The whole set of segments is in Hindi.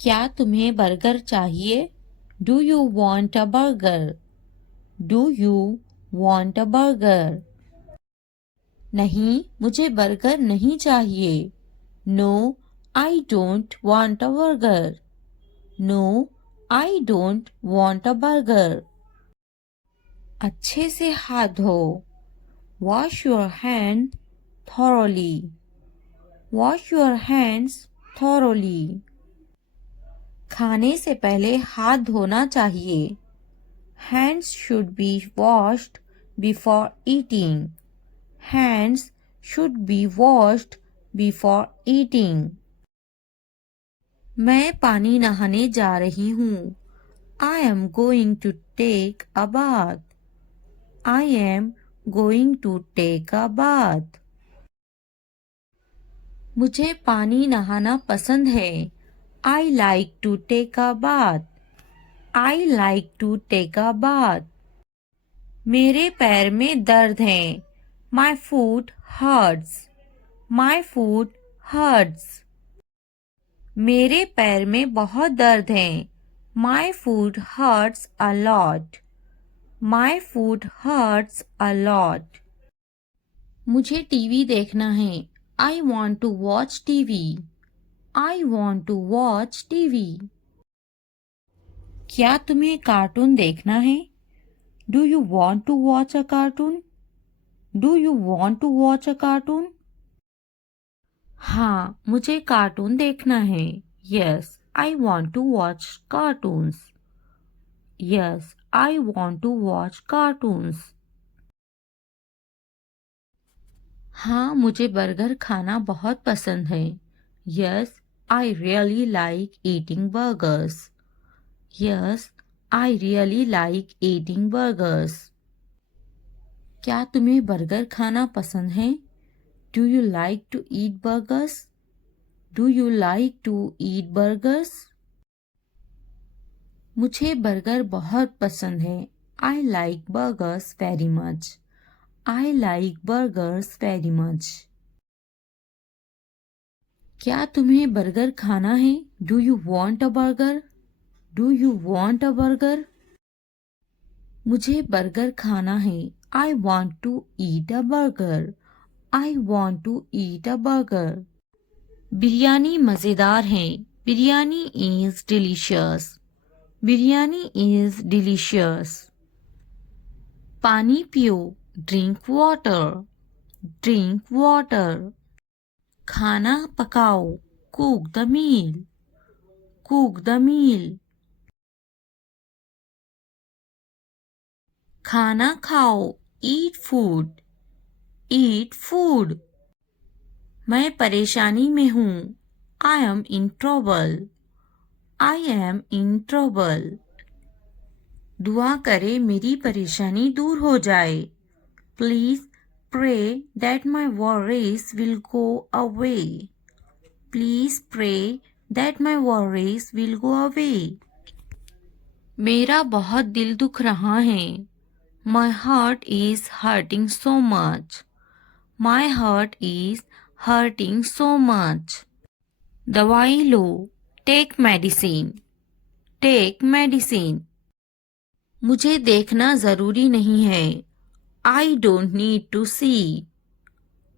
क्या तुम्हें बर्गर चाहिए? Do you want a burger? Do you want a burger? नहीं, मुझे बर्गर नहीं चाहिए। No, I don't want a burger. No, I don't want a burger. अच्छे से हाथ धो। Wash your hand thoroughly. Wash your hands thoroughly. खाने से पहले हाथ धोना चाहिए। Hands should be washed before eating. Hands should be washed before eating. मैं पानी नहाने जा रही हूँ। I am going to take a bath. I am going to take a bath. मुझे पानी नहाना पसंद है। I like to take a bath. I like to take a bath. मेरे पैर में दर्द है। My foot hurts. My foot hurts. मेरे पैर में बहुत दर्द है। My foot hurts a lot. My foot hurts a lot. मुझे टीवी देखना है। I want to watch TV. I want to watch TV. क्या तुम्हें कार्टून देखना है? Do you want to watch a cartoon? Do you want to watch a cartoon? हाँ, मुझे कार्टून देखना है। Yes, I want to watch cartoons. Yes, I want to watch cartoons. हाँ, मुझे बर्गर खाना बहुत पसंद है। Yes, I really like eating burgers. Yes, I really like eating burgers. क्या तुम्हें बर्गर खाना पसंद है? Do you like to eat burgers? Do you like to eat burgers? मुझे बर्गर बहुत पसंद है। I like burgers very much. I like burgers very much. क्या तुम्हें बर्गर खाना है? Do you want a burger? Do you want a burger? मुझे बर्गर खाना है। I want to eat a burger. I want to eat a burger. Biryani मज़ेदार है। Biryani is delicious. Biryani is delicious. पानी पियो। Drink water. Drink water. खाना पकाओ। Cook the meal. Cook the meal. खाना खाओ। Eat food. Eat food. मैं परेशानी में हूँ। I am in trouble. I am in trouble. दुआ करे मेरी परेशानी दूर हो जाए। Please pray that my worries will go away. Please pray that my worries will go away. मेरा बहुत दिल दुख रहा है। My heart is hurting so much. My heart is hurting so much. दवाई लो। Take medicine. Take medicine. मुझे देखना ज़रूरी नहीं है। I don't need to see.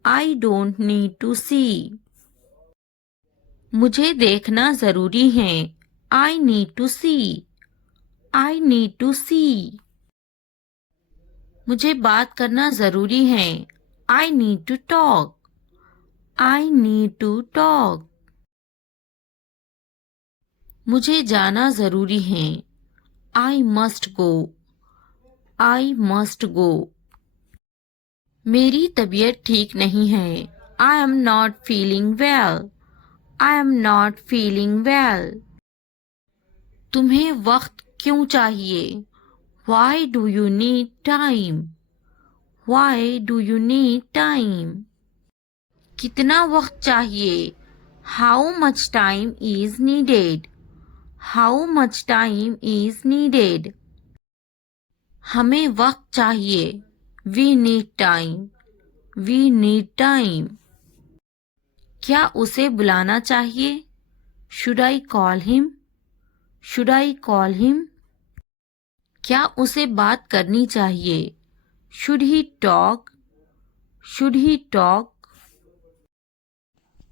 I don't need to see. मुझे देखना ज़रूरी है। I need to see. I need to see. मुझे बात करना ज़रूरी है। I need to talk. I need to talk. मुझे जाना ज़रूरी है। I must go. I must go. मेरी तबीयत ठीक नहीं है। I am not feeling well. I am not feeling well. तुम्हें वक्त क्यों चाहिए? Why do you need time? Why do you need time? कितना वक्त चाहिए? How much time is needed? How much time is needed? हमें वक्त चाहिए। We need time. We need time. क्या उसे बुलाना चाहिए? Should I call him? Should I call him? क्या उसे बात करनी चाहिए? Should he talk? Should he talk?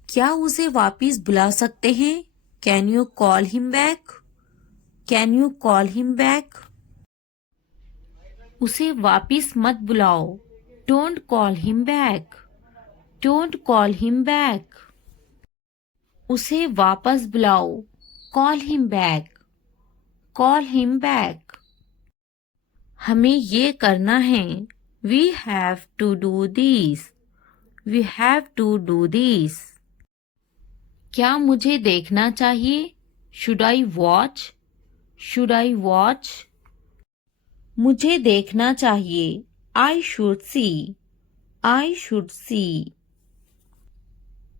क्या उसे वापिस बुला सकते हैं? Can you call him back? Can you call him back? उसे वापिस मत बुलाओ. Don't call him back. Don't call him back. उसे वापस बुलाओ. Call him back. Call him back. हमें ये करना है. We have to do this. We have to do this. क्या मुझे देखना चाहिए? Should I watch? Should I watch? मुझे देखना चाहिए. I should see. I should see.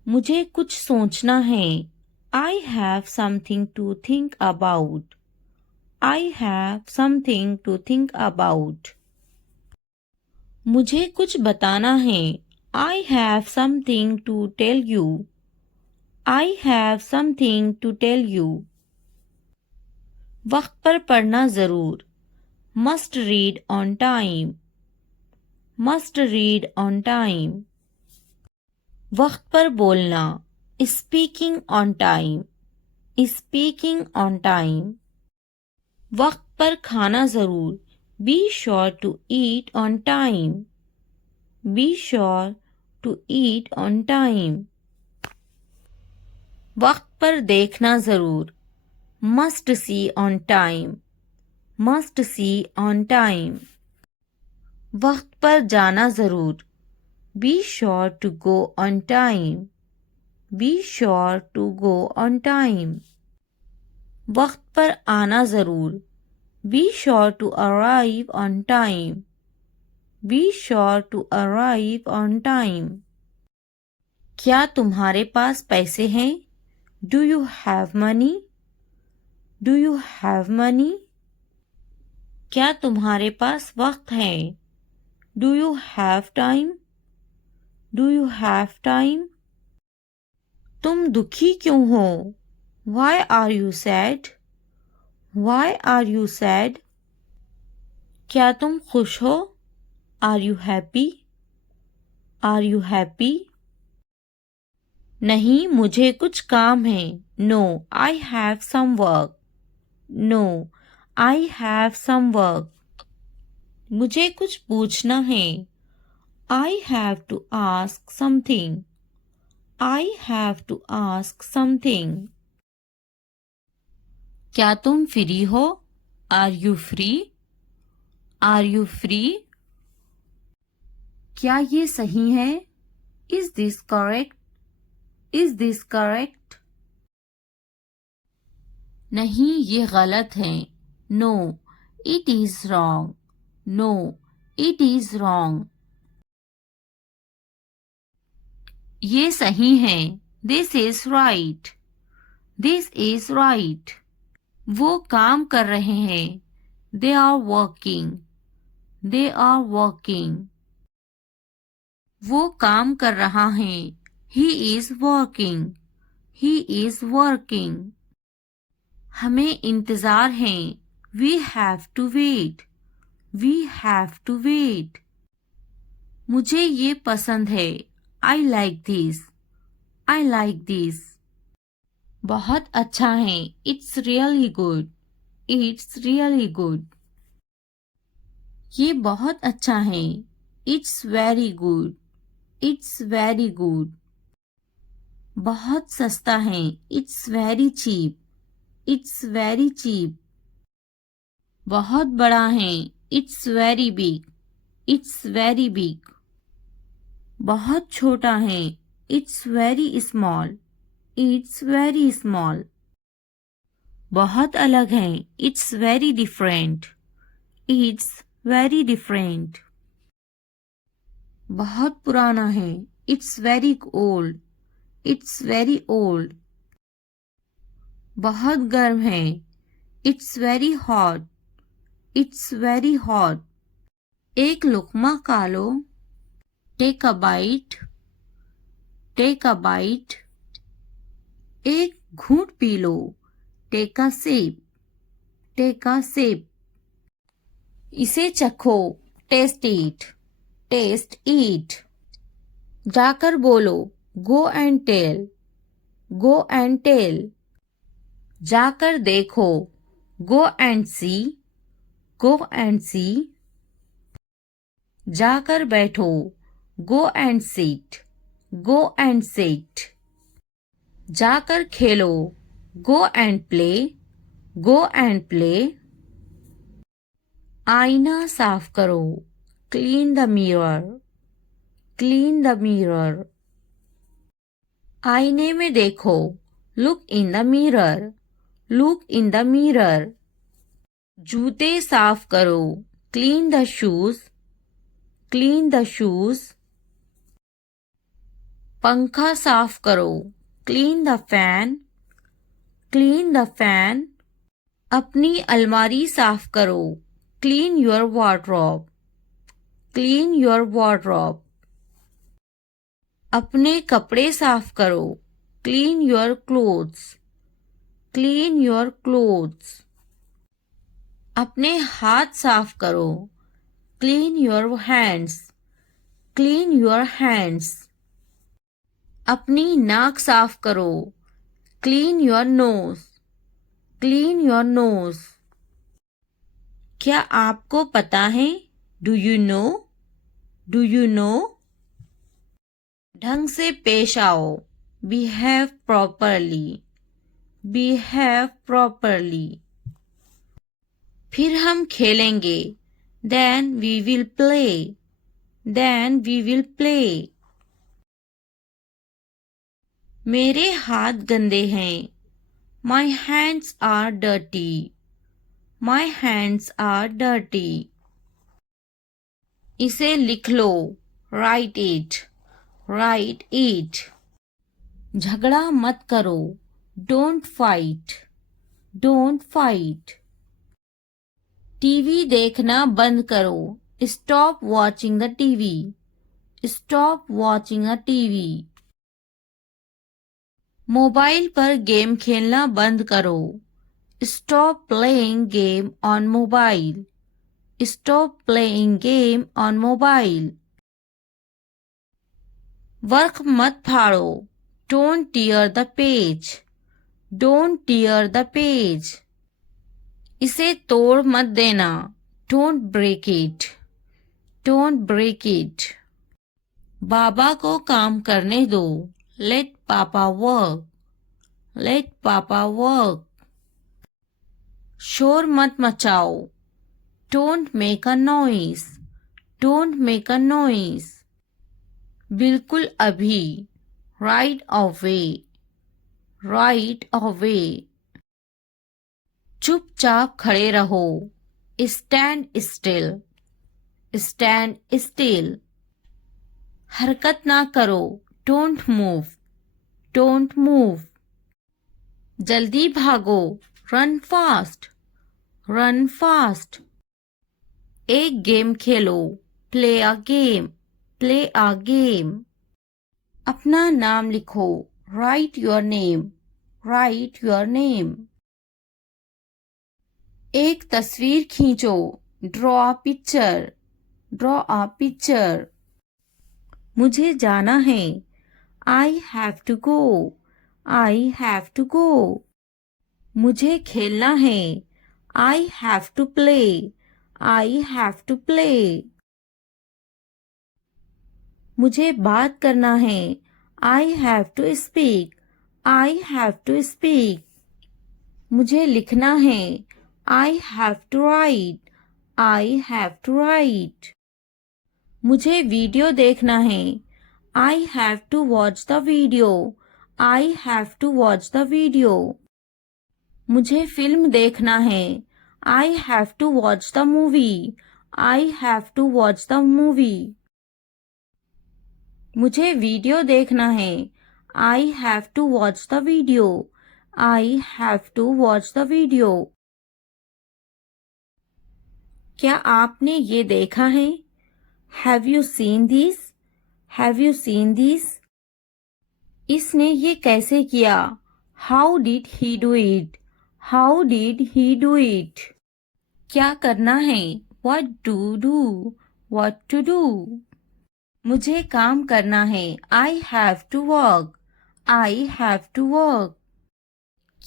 मुझे कुछ सोचना है. I have something to think about. I have something to think about. मुझे कुछ बताना है. I have something to tell you. I have something to tell you. वक्त पर पढ़ना जरूर. Must read on time. Must read on time. वक्त पर बोलना. Speaking on time. Speaking on time. वक्त पर खाना जरूर. Be sure to eat on time. Be sure to eat on time. वक्त पर देखना जरूर. Must see on time. Must see on time. वक्त पर जाना जरूर. Be sure to go on time. Be sure to go on time. वक्त पर आना जरूर. Be sure to arrive on time. Be sure to arrive on time. क्या तुम्हारे पास पैसे हैं? Do you have money? Do you have money? क्या तुम्हारे पास वक्त है? Do you have time? Do you have time? तुम दुखी क्यों हो? Why are you sad? Why are you sad? क्या तुम खुश हो? Are you happy? Are you happy? नहीं, मुझे कुछ काम है. No, I have some work. No, I have some work. मुझे कुछ पूछना है. I have to ask something. I have to ask something. क्या तुम फ्री हो? Are you free? Are you free? क्या ये सही है? Is this correct? Is this correct? नहीं, ये गलत है. No, it is wrong. No, it is wrong. ये सही है. This is right. This is right. वो काम कर रहे हैं. They are working. They are working. वो काम कर रहा है. He is working. He is working. हमें इंतजार है. We have to wait. We have to wait. मुझे ये पसंद है. I like this. I like this. बहुत अच्छा है. It's really good. It's really good. ये बहुत अच्छा है. It's very good. It's very good. बहुत सस्ता है. It's very cheap. It's very cheap. बहुत बड़ा है. It's very big. It's very big. बहुत छोटा है. It's very small. It's very small. बहुत अलग है. It's very different. It's very different. बहुत पुराना है. It's very old. It's very old. बहुत गर्म है. It's very hot. It's very hot. एक लुकमा खा लो. Take a bite. Take a bite. एक घूंट पी लो, take a sip, take a sip. इसे चखो, टेस्ट इट, टेस्ट इट। जाकर बोलो, go and tell, go and tell. जाकर देखो, go and C, go and सी। जाकर बैठो, go and sit, go and sit. जाकर खेलो, go and play, go and play. आईना साफ करो, clean the mirror, clean the mirror. आईने में देखो, look in the mirror, look in the mirror. जूते साफ करो, clean the shoes, clean the shoes. पंखा साफ करो, clean the fan, clean the fan. अपनी अलमारी साफ करो, clean your wardrobe, clean your wardrobe. अपने कपड़े साफ करो, clean your clothes, clean your clothes. अपने हाथ साफ करो, clean your hands, clean your hands. अपनी नाक साफ करो, clean your nose, clean your nose. क्या आपको पता है? Do you know, do you know. ढंग से पेश आओ, बिहेव प्रॉपरली, बिहेव प्रॉपरली। फिर हम खेलेंगे, then we will play, then we will play. मेरे हाथ गंदे हैं, my hands are dirty, my hands are dirty. इसे लिख लो, राइट इट, राइट इट। झगड़ा मत करो, don't fight, don't fight. TV देखना बंद करो, stop watching the TV, stop watching a TV. Mobile पर गेम खेलना बंद करो, stop playing game on mobile, stop playing game on mobile. वर्क मत फाड़ो, don't tear the page, don't tear the page. इसे तोड़ मत देना, don't break it, don't break it. बाबा को काम करने दो, लेट पापा वर्क, लेट पापा वर्क। शोर मत मचाओ, don't make a noise, don't make a noise. बिल्कुल अभी, राइट अवे, राइट अवे। चुपचाप खड़े रहो, स्टैंड स्टिल, स्टैंड स्टिल। हरकत ना करो, डोंट मूव, डोंट मूव। जल्दी भागो, रन फास्ट, रन फास्ट। एक गेम खेलो, play a game, play a game. अपना नाम लिखो, write your name, write your name. एक तस्वीर खींचो, draw a picture, draw a picture. मुझे जाना है, I have to go, I have to go. मुझे खेलना है, I have to play, I have to play. मुझे बात करना है, I have to speak, I have to speak. मुझे लिखना है, I have to write, I have to write. मुझे वीडियो देखना है, I have to watch the video, I have to watch the video. मुझे फिल्म देखना है, I have to watch the movie, I have to watch the movie. मुझे वीडियो देखना है, I have to watch the video, I have to watch the video. क्या आपने ये देखा है? Have you seen this? Have you seen this? इसने ये कैसे किया? How did he do it? How did he do it? क्या करना है? What to do? What to do? मुझे काम करना है. I have to work. I have to work.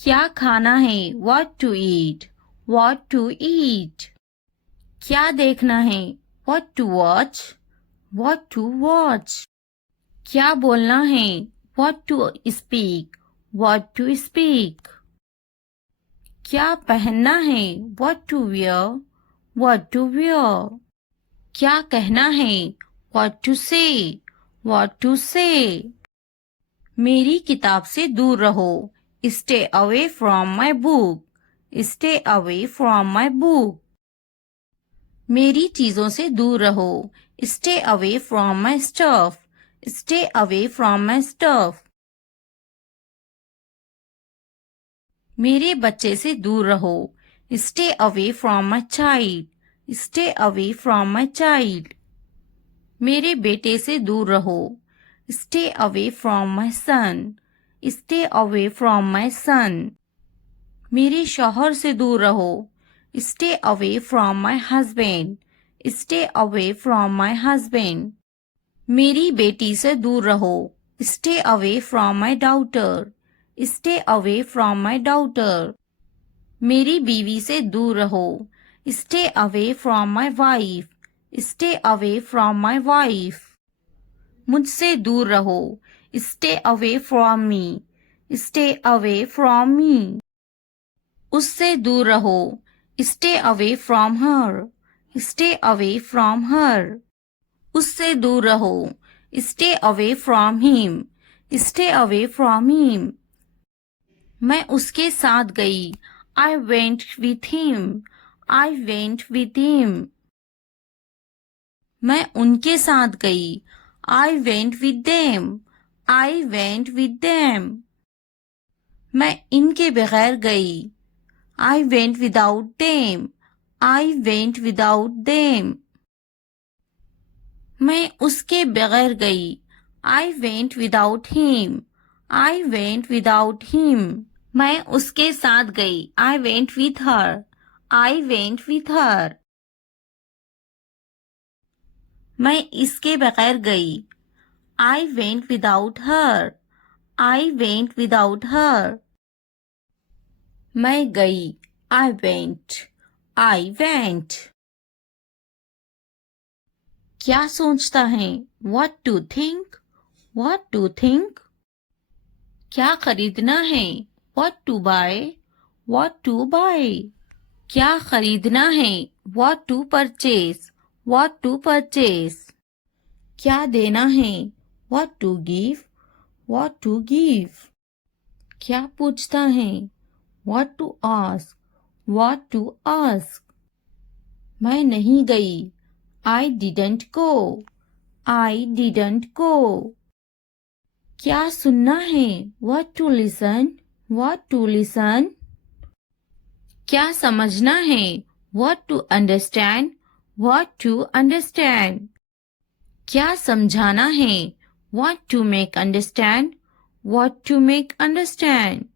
क्या खाना है? What to eat? What to eat? क्या देखना है? What to watch? What to watch? क्या बोलना है? What to speak? What to speak? क्या पहनना है? What to wear? What to wear? क्या कहना है? What to say? What to say? मेरी किताब से दूर रहो. Stay away from my book. Stay away from my book. मेरी चीजों से दूर रहो. Stay away from my stuff. Stay away from my stuff. मेरे बच्चे से दूर रहो. Stay away from my child. Stay away from my child. मेरे बेटे से दूर रहो. Stay away from my son. Stay away from my son. मेरे शौहर से दूर रहो. Stay away from my husband. Stay away from my husband. मेरी बेटी से दूर रहो. Stay away from my daughter. Stay away from my daughter. मेरी बीवी से दूर रहो. Stay away from my wife. Stay away from my wife. मुझसे दूर रहो. Stay away from me. Stay away from me. उससे दूर रहो. Stay away from her. Stay away from her. उससे दूर रहो. Stay away from him. Stay away from him. मैं उसके साथ गई. I went with him. I went with him. मैं उनके साथ गई. I went with them. I went with them. मैं इनके बगैर गई. I went without them. I went without them. मैं उसके बगैर गई. I went without him. I went without him. मैं उसके साथ गई. I went with her. I went with her. मैं इसके बगैर गई. I went without her. I went without her. मैं गई. I went. I went. क्या सोचता है? What to think? What to think? क्या खरीदना है? What to buy? What to buy? क्या खरीदना है? What to purchase? What to purchase? क्या देना है? What to give? What to give? क्या पूछता है? What to ask? What to ask? मैं नहीं गई. I didn't go. I didn't go. क्या सुनना है? What to listen? What to listen? क्या समझना है? What to understand? What to understand? क्या समझाना है? What to make understand? What to make understand?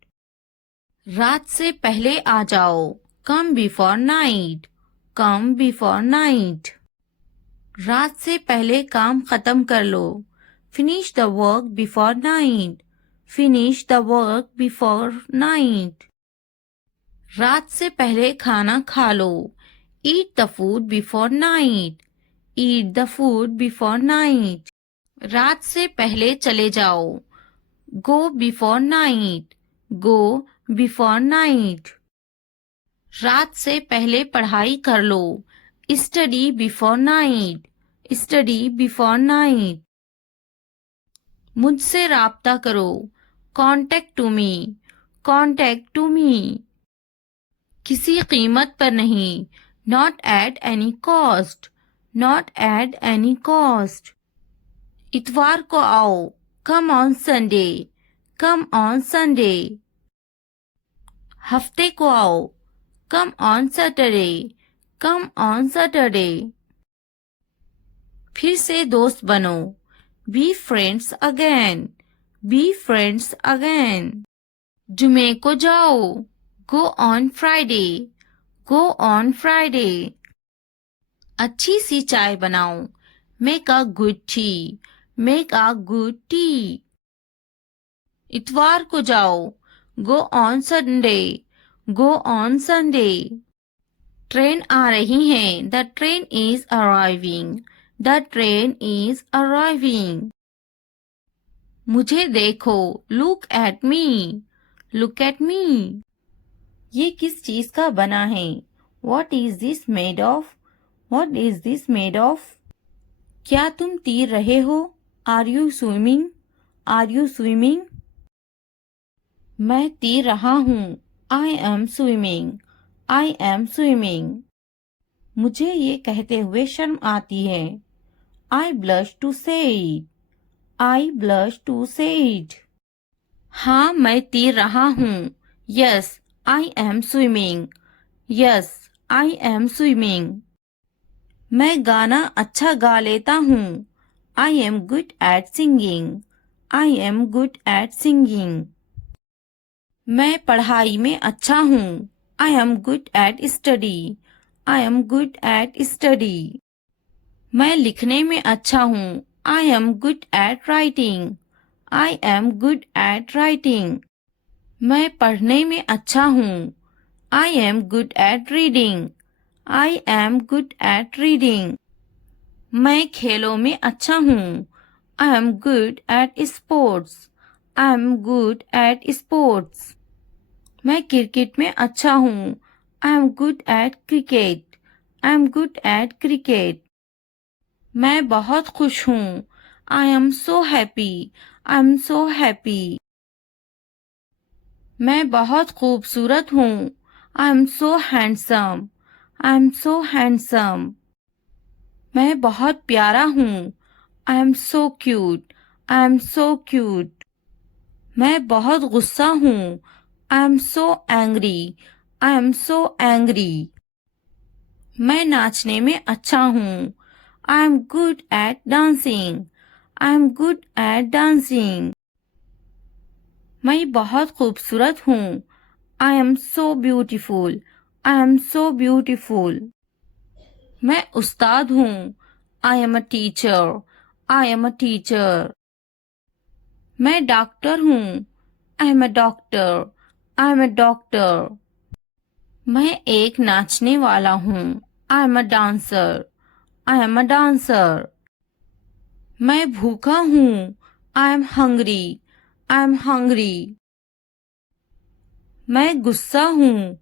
रात से पहले आ जाओ. Come before night. Come before night. रात से पहले काम खत्म कर लो. Finish the work before night. Finish the work before night. रात से पहले खाना खा लो. Eat the food before night. Eat the food before night. रात से पहले चले जाओ. Go before night. Go before night. रात से पहले पढ़ाई कर लो. Study before night. Study before night. मुझसे राब्ता करो. Contact to me. Contact to me. किसी कीमत पर नहीं. Not at any cost. Not at any cost. इतवार को आओ. Come on Sunday. Come on Sunday. हफ्ते को आओ. Come on Saturday. Come on Saturday. फिर से दोस्त बनो. Be friends again. Be friends again. जुमे को जाओ, go on Friday, go on Friday. अच्छी सी चाय बनाओ, make a good tea, make a good tea. इतवार को जाओ, go on Sunday, go on Sunday. Train आ रही है, the train is arriving, the train is arriving. मुझे देखो, look at me, look at me. ये किस चीज का बना है? What is this made of, what is this made of. क्या तुम तैर रहे हो? Are you swimming, are you swimming. मैं तैर रहा हूँ, I am swimming, I am swimming. मुझे ये कहते हुए शर्म आती है, I blush to say it, I blush to say it. हाँ, मैं तैर रहा हूँ, yes I am swimming, yes I am swimming. मैं गाना अच्छा गा लेता हूँ, I am good at singing, I am good at singing. मैं पढ़ाई में अच्छा हूँ, I am good eight study, I am good eight study. मैं लिखने में अच्छा हूँ, I am good at writing, I am good at writing. मैं पढ़ने में अच्छा हूँ, I am good eight reading, I am good eight reading. मैं खेलों में अच्छा हूँ, I am good eight sports, I am good eight sports. मैं क्रिकेट में अच्छा हूँ, I am good eight cricket, I am good eight cricket. मैं बहुत खुश हूँ, I am so happy, I am so happy. मैं बहुत खूबसूरत हूँ, I am so handsome, I am so handsome. मैं बहुत प्यारा हूँ, I am so cute, I am so cute. मैं बहुत गुस्सा हूँ, I am so angry, I am so angry. मैं नाचने में अच्छा हूँ, I am good at dancing, I am good at dancing. मैं बहुत खूबसूरत हूँ, I am so beautiful, I am so beautiful. मैं उस्ताद हूँ, I am a teacher, I am a teacher. मैं डॉक्टर हूँ, I am a doctor, I am a doctor. मैं एक नाचने वाला हूँ, I am a dancer, I am a dancer. मैं भूखा हूँ, I am hungry, I am hungry. मैं गुस्सा हूँ,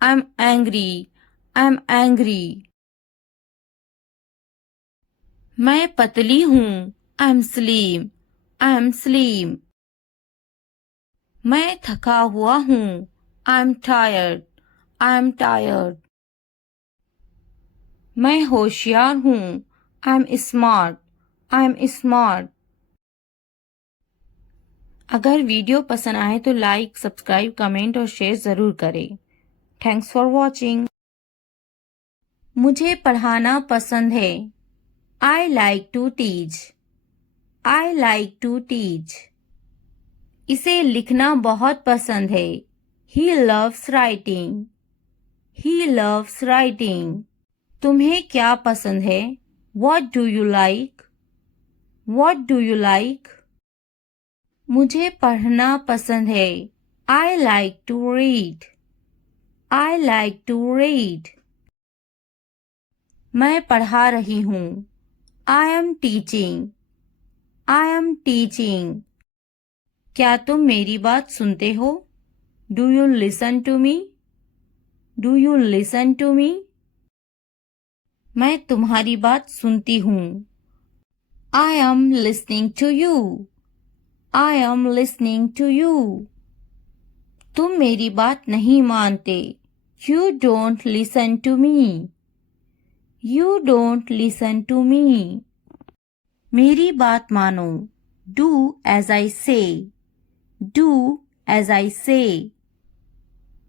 I am angry, I am angry. मैं पतली हूँ, I M slim, I am slim. मैं थका हुआ हूँ, I am tired, I am tired. मैं होशियार हूँ, I am smart, I am smart. अगर वीडियो पसंद आए तो लाइक, सब्सक्राइब, कमेंट और शेयर ज़रूर करें। Thanks for watching. मुझे पढ़ाना पसंद है, I like to teach, I like to teach. इसे लिखना बहुत पसंद है, he loves writing, he loves writing. तुम्हें क्या पसंद है? What do you like, what do you like. मुझे पढ़ना पसंद है, I like to read, I like to read. मैं पढ़ा रही हूँ, I am teaching, I am teaching. क्या तुम मेरी बात सुनते हो? Do you listen to me, do you listen to me. मैं तुम्हारी बात सुनती हूँ, I am listening to you, I am listening to you. तुम मेरी बात नहीं मानते, you don't listen to me, you don't listen to me. मेरी बात मानो, डू एज आई से, डू एज आई से।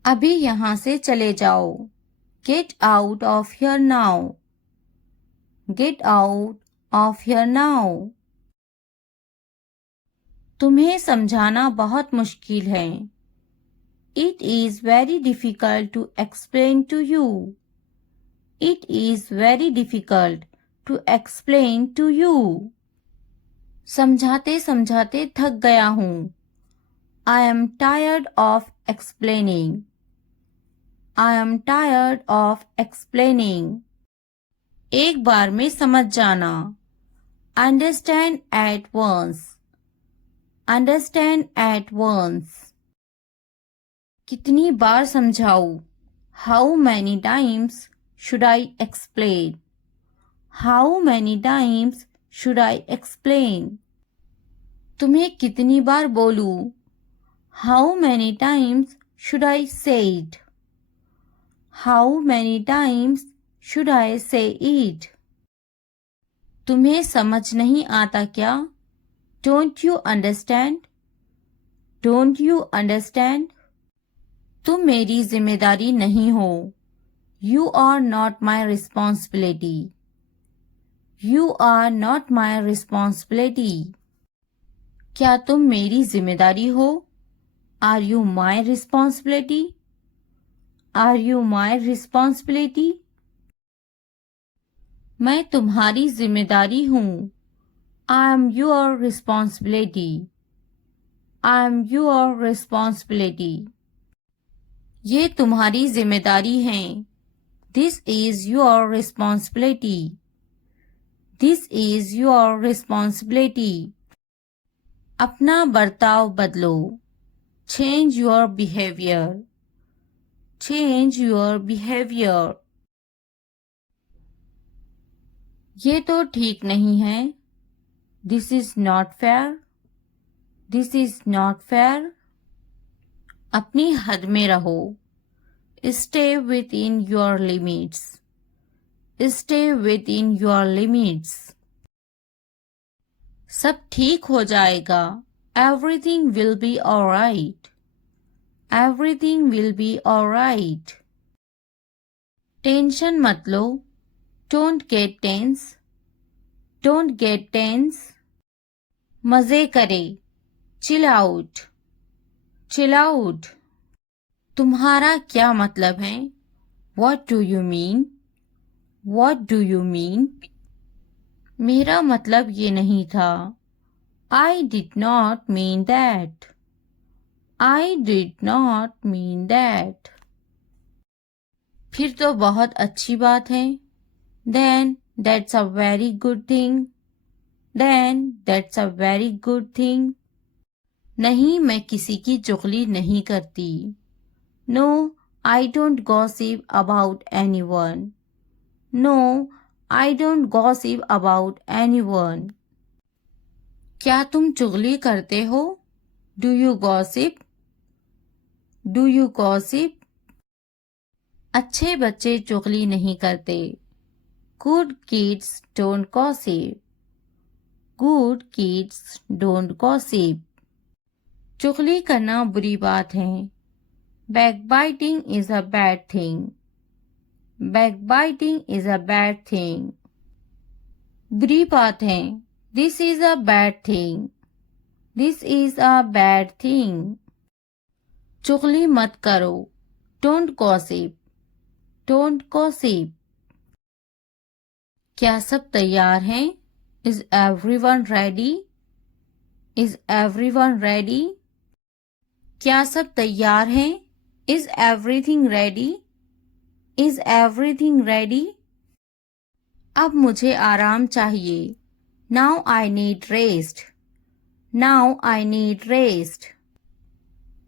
अभी यहाँ से चले जाओ, get out of here now, get out of here now. तुम्हें समझाना बहुत मुश्किल है, It is very difficult to explain to you. It is very difficult to explain to you. समझाते समझाते थक गया हूँ. I am tired of explaining. I am tired of explaining. एक बार में समझ जाना. Understand at once. Understand at once. कितनी बार समझाऊं? How many times should I explain? How many times should I explain? तुम्हें कितनी बार बोलूं? How many times should I say it? How many times should I say it? तुम्हें समझ नहीं आता क्या? Don't you understand? Don't you understand? तुम मेरी जिम्मेदारी नहीं हो. You are not my responsibility. You are not my responsibility. क्या तुम मेरी जिम्मेदारी हो? Are you my responsibility? Are you my responsibility? मैं तुम्हारी जिम्मेदारी हूँ. I am your responsibility. I am your responsibility. ये तुम्हारी जिम्मेदारी है. This is your responsibility. This is your responsibility. अपना बर्ताव बदलो. Change your behavior. Change your behavior. ये तो ठीक नहीं है. This is not fair. This is not fair. अपनी हद में रहो. Stay within your limits. Stay within your limits. सब ठीक हो जाएगा. Everything will be alright. Everything will be alright. Tension मत लो. Don't get tense. Don't get tense. मजे करे. Chill out. Chill out. तुम्हारा क्या मतलब है? What do you mean? What do you mean? मेरा मतलब ये नहीं था. I did not mean that. I did not mean that. फिर तो बहुत अच्छी बात है. Then that's a very good thing. Then that's a very good thing. नहीं, मैं किसी की चुगली नहीं करती. No, I don't gossip about anyone. No, I don't gossip about anyone. क्या तुम चुगली करते हो? Do you gossip? Do you gossip? अच्छे बच्चे चुगली नहीं करते. Good kids don't gossip. Good kids don't gossip. चुगली करना बुरी बात है. Backbiting is a bad thing. Backbiting is a bad thing. बुरी बात है. This is a bad thing. This is a bad thing. चुगली मत करो. Don't gossip. Don't gossip. क्या सब तैयार हैं? Is everyone ready? Is everyone ready? क्या सब तैयार हैं? Is everything ready? Is everything ready? अब मुझे आराम चाहिए. Now I need rest. Now I need rest.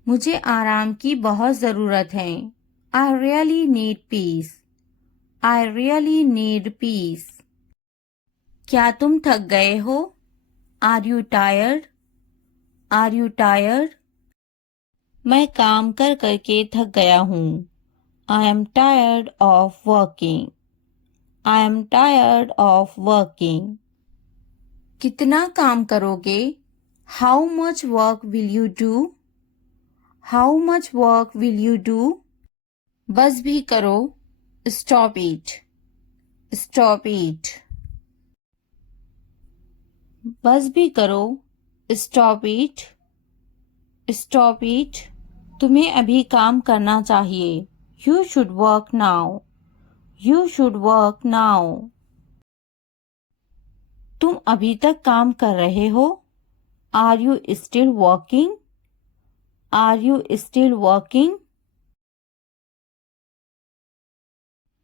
मुझे आराम की बहुत ज़रूरत है. I really need peace. I really need peace. क्या तुम थक गए हो? Are you tired? Are you tired? मैं काम कर करके थक गया हूँ. I am tired of working. I am tired of working. कितना काम करोगे? How much work will you do? How much work will you do? बस भी करो. Stop it. Stop it. बस भी करो. Stop it. Stop it. तुम्हें अभी काम करना चाहिए। You should work now. You should work now. तुम अभी तक काम कर रहे हो? Are you still working? Are you still working?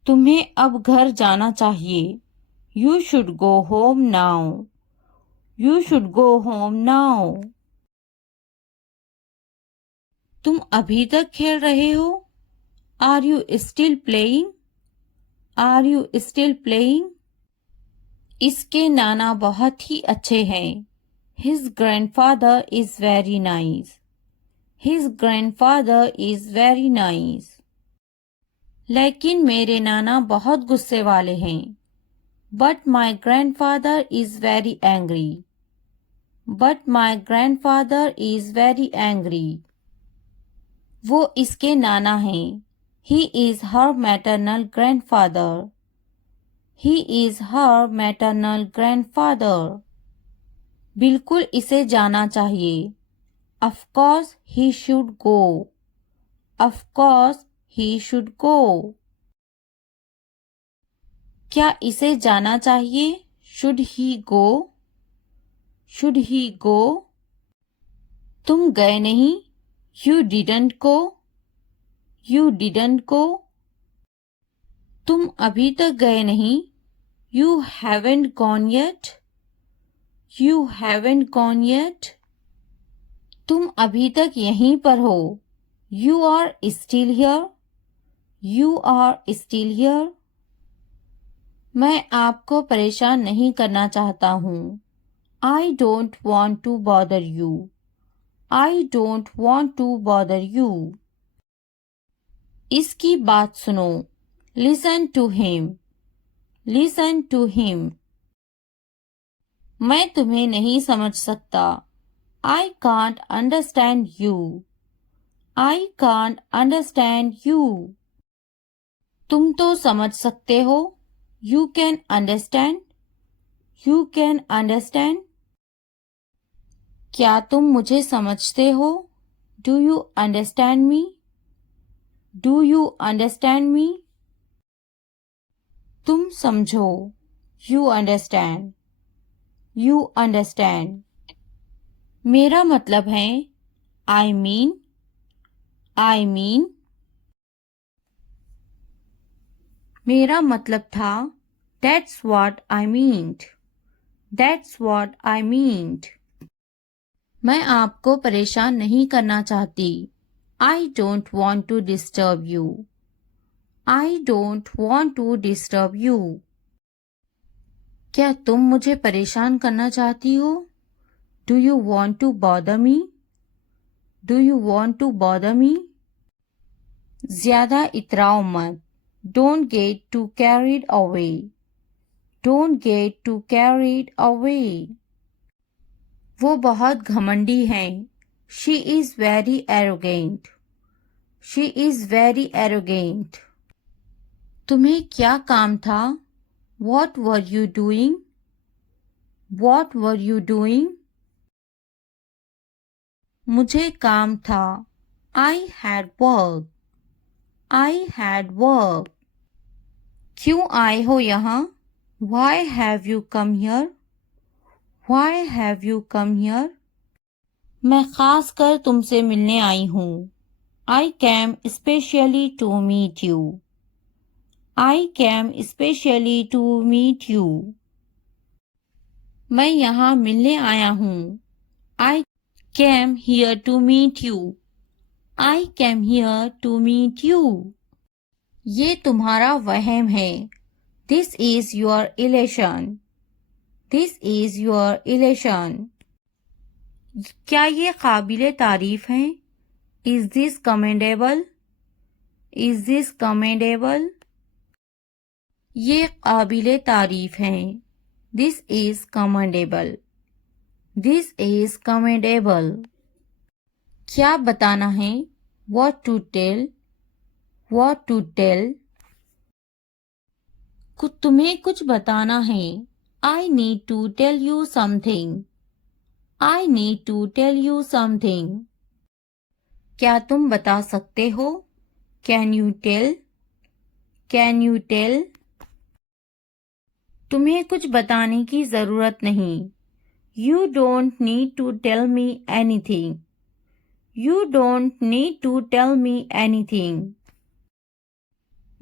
तुम्हें अब घर जाना चाहिए। You should go home now. You should go home now. तुम अभी तक खेल रहे हो? Are you still playing? Are you still playing? इसके नाना बहुत ही अच्छे हैं। His grandfather is very nice. His grandfather is very nice. लेकिन मेरे नाना बहुत गुस्से वाले हैं। But my grandfather is very angry. But my grandfather is very angry. वो इसके नाना हैं। He is her maternal grandfather. He is her maternal grandfather. बिल्कुल इसे जाना चाहिए। Of course he should go. Of course he should go. क्या इसे जाना चाहिए? Should he go? Should he go? तुम गए नहीं? You didn't go. You didn't go. तुम अभी तक गए नहीं? You haven't gone yet. You haven't gone yet. तुम अभी तक यहीं पर हो। You are still here. You are still here. मैं आपको परेशान नहीं करना चाहता हूँ। I don't want to bother you. I don't want to bother you. इसकी बात सुनो। Listen to him. Listen to him. मैं तुम्हें नहीं समझ सकता। I can't understand you. I can't understand you. तुम तो समझ सकते हो। You can understand. You can understand. क्या तुम मुझे समझते हो? Do you understand me? Do you understand me? तुम समझो। You understand. You understand. मेरा मतलब है I mean. I mean. मेरा मतलब था That's what I meant. That's what I meant. मैं आपको परेशान नहीं करना चाहती। I don't want to disturb you. I don't want to disturb you. क्या तुम मुझे परेशान करना चाहती हो? Do you want to bother me? Do you want to bother me? ज्यादा इतराओ मत। Don't get too carried away. Don't get too carried away. वो बहुत घमंडी हैं। She is very arrogant. She is very arrogant. तुम्हें क्या काम था? What were you doing? What were you doing? मुझे काम था। I had work. I had work. क्यों आए हो यहाँ? Why have you come here? Why have you come here? मैं खास कर तुमसे मिलने आई हूँ। I came especially to meet you. I came especially to meet you. मैं यहाँ मिलने आया हूँ। I came here to meet you. I came here to meet you. ये तुम्हारा वहम है। This is your illusion. This is your illusion. क्या ये काबिले तारीफ है? Is this commendable? Is this commendable? ये काबिले तारीफ है। This is commendable. This is commendable. क्या बताना है? What to tell? What to tell? तुम्हें कुछ बताना है। I need to tell you something. I need to tell you something. क्या तुम बता सकते हो? Can you tell? Can you tell? तुम्हें कुछ बताने की जरूरत नहीं। You don't need to tell me anything. You don't need to tell me anything.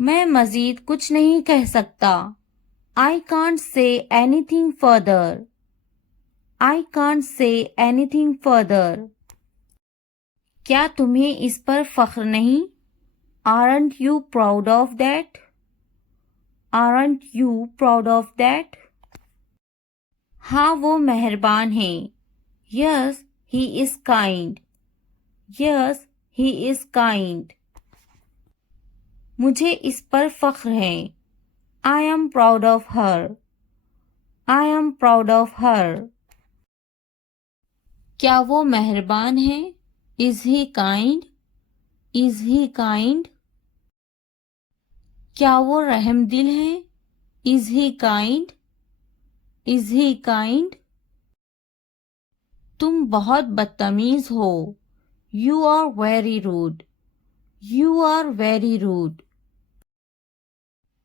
मैं मजीद कुछ नहीं कह सकता। I can't say anything further. I can't say anything further. क्या तुम्हें इस पर फख्र नहीं? Aren't you proud of that? Aren't you proud of that? हाँ वो मेहरबान है। Yes, he is kind. Yes, he is kind. मुझे इस पर फख्र है। I am proud of her. I am proud of her. क्या वो मेहरबान है? Is he kind? Is he kind? क्या वो रहमदिल है? Is he kind? Is he kind? तुम बहुत बदतमीज हो। You are very rude. You are very rude.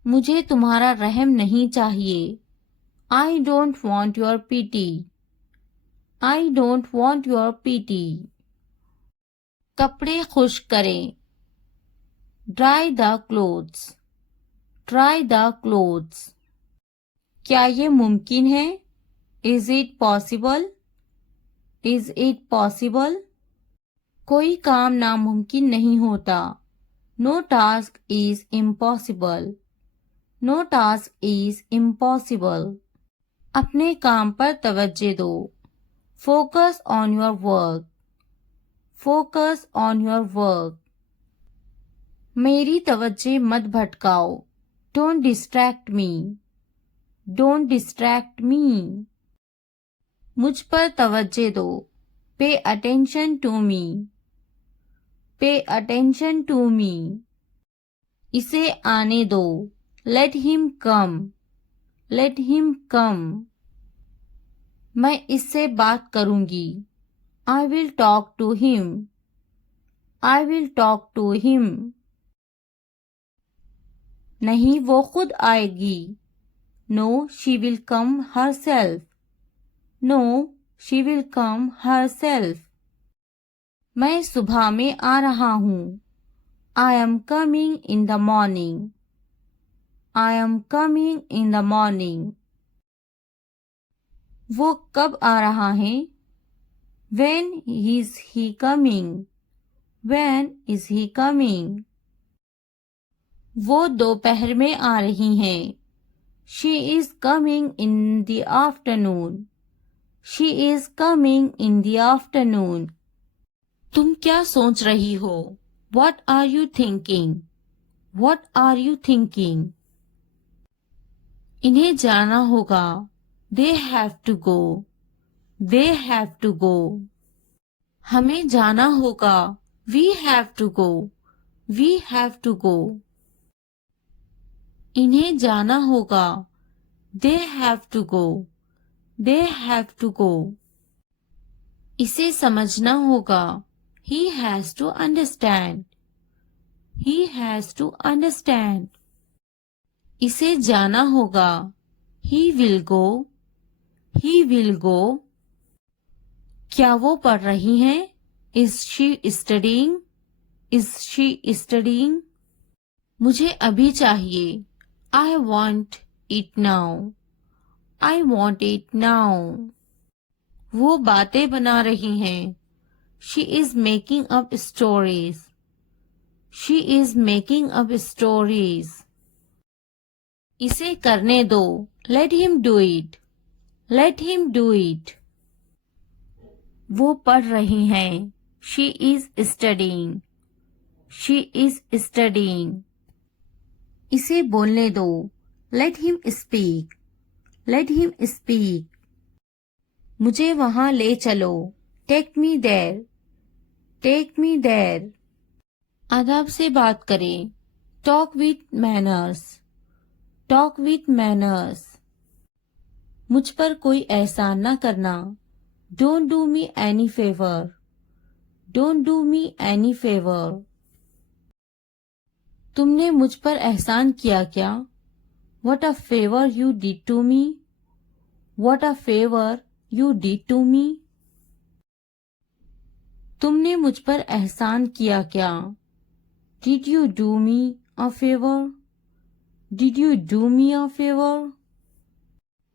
मुझे तुम्हारा रहम नहीं चाहिए। I don't want your pity. I don't want your pity. कपड़े खुश्क करें। Dry the clothes. Dry the clothes. क्या ये मुमकिन है? Is it possible? Is it possible? कोई काम नामुमकिन नहीं होता। No task is impossible. No task is impossible. अपने काम पर तवज्जो दो। Focus on your work. Focus on your work. मेरी तवज्जो मत भटकाओ। Don't distract me. Don't distract me. मुझ पर तवज्जो दो। Pay attention to me. Pay attention to me. इसे आने दो। Let him come. Let him come. मैं इससे बात करूंगी। I will talk to him. I will talk to him. नहीं वो खुद आएगी। No, she will come herself. No, she will come herself. मैं सुबह में आ रहा हूँ। I am coming in the morning. I am coming in the morning. वो कब आ रहा है? When is he coming? When is he coming? वो दोपहर में आ रही हैं। She is coming in the afternoon. She is coming in the afternoon. तुम क्या सोच रही हो? What are you thinking? What are you thinking? इन्हें जाना होगा। They have to go. They have to go. हमें जाना होगा। We have to go. We have to go. इन्हें जाना होगा। They have to go. They have to go. इसे समझना होगा। He has to understand. He has to understand. इसे जाना होगा। He will go. He will go. क्या वो पढ़ रही हैं? Is she studying? Is she studying? मुझे अभी चाहिए। I want it now. I want it now. वो बातें बना रही हैं। She is making up stories. She is making up stories. इसे करने दो। Let him do it. Let him do it. वो पढ़ रही हैं। She is studying. She is studying. इसे बोलने दो। Let him speak. Let him speak. मुझे वहां ले चलो। Take me there. Take me there. अदब से बात करें। Talk with manners. Talk with manners. मुझ पर कोई एहसान न करना। Don't do me any favor. Don't do me any favour. तुमने मुझ पर एहसान किया क्या? What a favour you did to me. What a favour you did to me. तुमने मुझ पर एहसान किया क्या? Did you do me a favour. Did you do me a favour.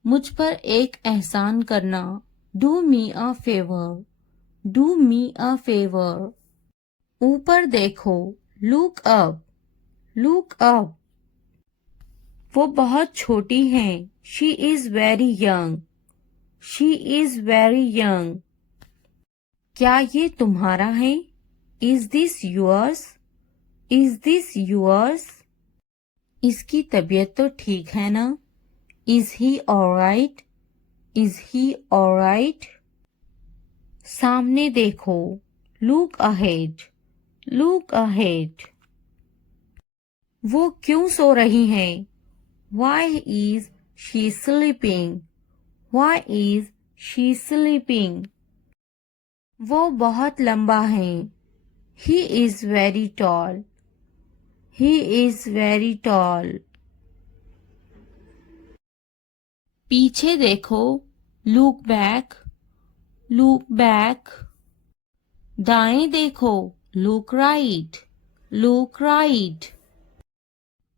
मुझ पर एक एहसान करना। Do me a favour. Do me a favour. ऊपर देखो। Look up. Look up. वो बहुत छोटी हैं। She is very young. She is very young. क्या ये तुम्हारा है? Is this yours. Is this yours. इसकी तबीयत तो ठीक है ना? Is he alright. Is he alright. सामने देखो। Look ahead. Look ahead. वो क्यों सो रही हैं? Why is she sleeping. Why is she sleeping. वो बहुत लंबा है। He is very tall. He is very tall. पीछे देखो। Look back. Look back. दाएं देखो। Look right. Look right.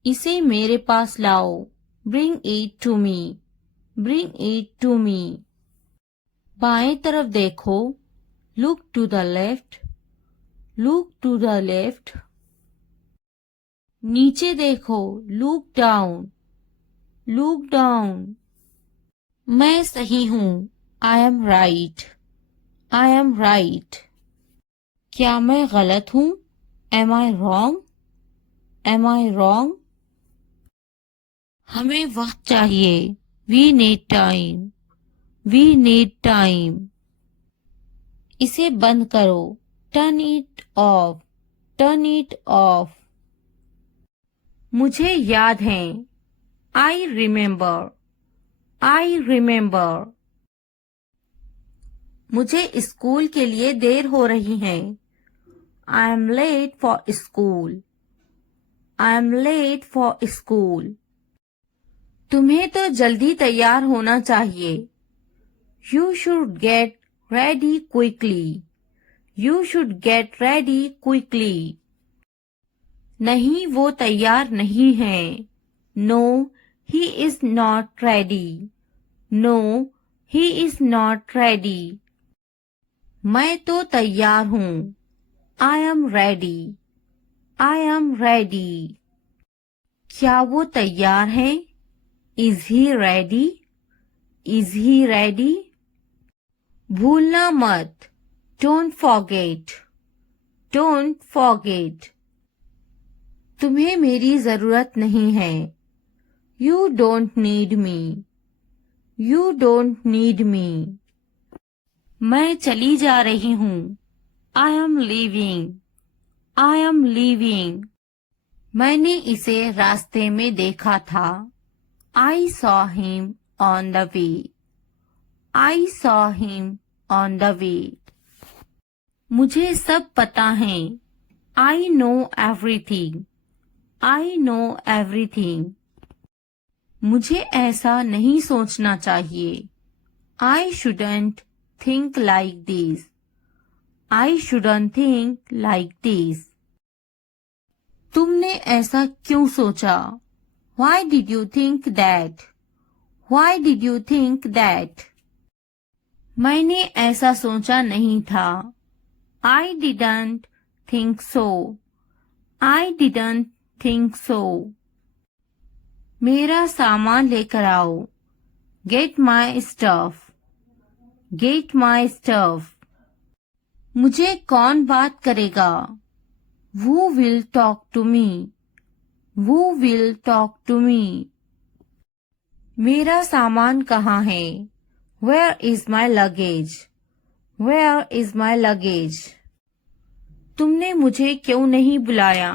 इसे मेरे पास लाओ। Bring it to me. Bring it to me. बाएं तरफ देखो। Look to the left. Look to the left. नीचे देखो। Look down. Look down. मैं सही हूँ। I am right. I am right. क्या मैं गलत हूँ? Am I wrong. Am I wrong. हमें वक्त चाहिए। We need time. We need time. इसे बंद करो। Turn it off. Turn it off. मुझे याद है। I remember. I remember. मुझे स्कूल के लिए देर हो रही है। I am late for school. I am late for school. तुम्हें तो जल्दी तैयार होना चाहिए। You should get ready quickly. You should get ready quickly. नहीं, वो तैयार नहीं है। No, he is not ready. No, he is not ready. मैं तो तैयार हूँ। I am ready. I am ready. क्या वो तैयार है? Is he ready. Is he ready. भूलना मत। Don't forget. Don't forget. तुम्हें मेरी जरूरत नहीं है। You don't need me. You don't need me. मैं चली जा रही हूँ। I am leaving. I am leaving. मैंने इसे रास्ते में देखा था। I saw him on the way. I saw him on the way. मुझे सब पता है। I know everything. I know everything. मुझे ऐसा नहीं सोचना चाहिए। I shouldn't think like this. I shouldn't think like this. तुमने ऐसा क्यों सोचा? Why did you think that? Why did you think that? मैंने ऐसा सोचा नहीं था। I didn't think so. I didn't think so. मेरा सामान लेकर आओ। Get my stuff. Get my stuff. मुझे कौन बात करेगा? Who will talk to me? Who will talk to me? मेरा सामान कहाँ है? Where is my luggage? Where is my luggage? तुमने मुझे क्यों नहीं बुलाया?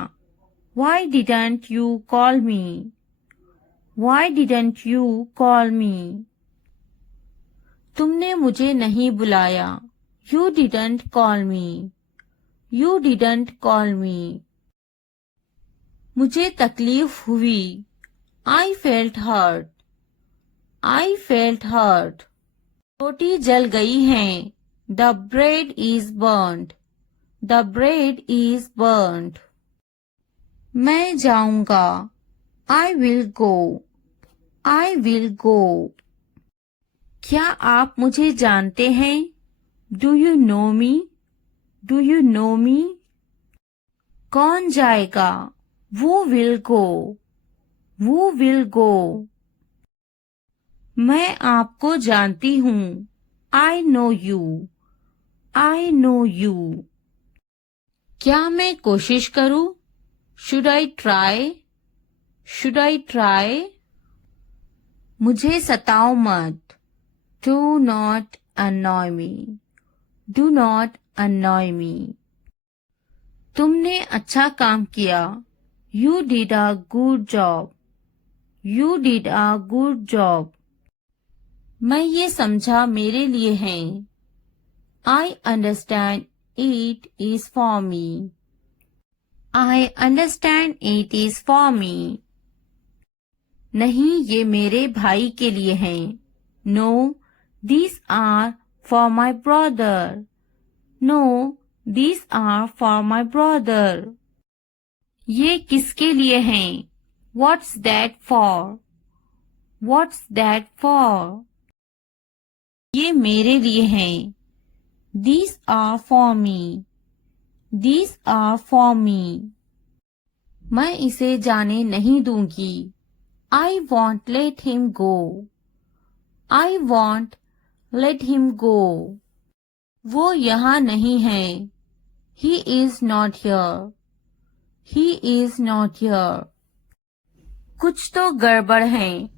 Why didn't you call me? Why didn't you call me? तुमने मुझे नहीं बुलाया। You didn't call me. You didn't call me. मुझे तकलीफ हुई. I felt hurt. I felt hurt. रोटी जल गई है. The bread is burnt. The bread is burnt. मैं जाऊंगा. I will go. I will go. क्या आप मुझे जानते हैं? Do you know me? Do you know me? कौन जाएगा? Who will go? Who will go? मैं आपको जानती हूँ. I know you. I know you. क्या मैं कोशिश करूँ? Should I try? Should I try? मुझे सताओ मत. Do not annoy me. Do not annoy me. तुमने अच्छा काम किया. You did a good job. You did a good job. मैं ये समझा मेरे लिए है. I understand it is for me. I understand it is for me. नहीं, ये मेरे भाई के लिए हैं. No, these are for my brother. No, these are for my brother. ये किसके लिए हैं? What's that for? What's that for? ये मेरे लिए हैं. These are for me. These are for me. मैं इसे जाने नहीं दूंगी. I won't let him go. I won't let him go. वो यहाँ नहीं है. He is not here. He is not here. कुछ तो गड़बड़ है.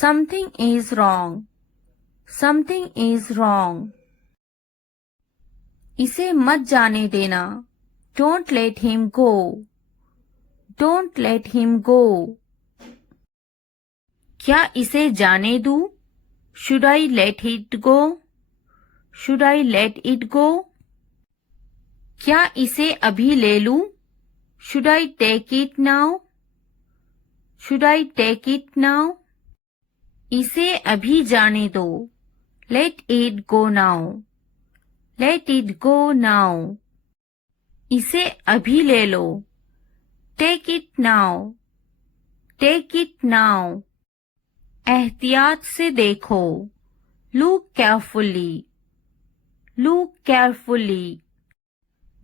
Something is wrong. Something is wrong. इसे मत जाने देना. Don't let him go. Don't let him go. क्या इसे जाने दूँ? Should I let it go? Should I let it go? क्या इसे अभी ले लूँ? Should I take it now? Should I take it now? इसे अभी जाने दो. Let it go now. Let it go now. इसे अभी ले लो. Take it now. Take it now. एहतियात से देखो. Look carefully. Look carefully.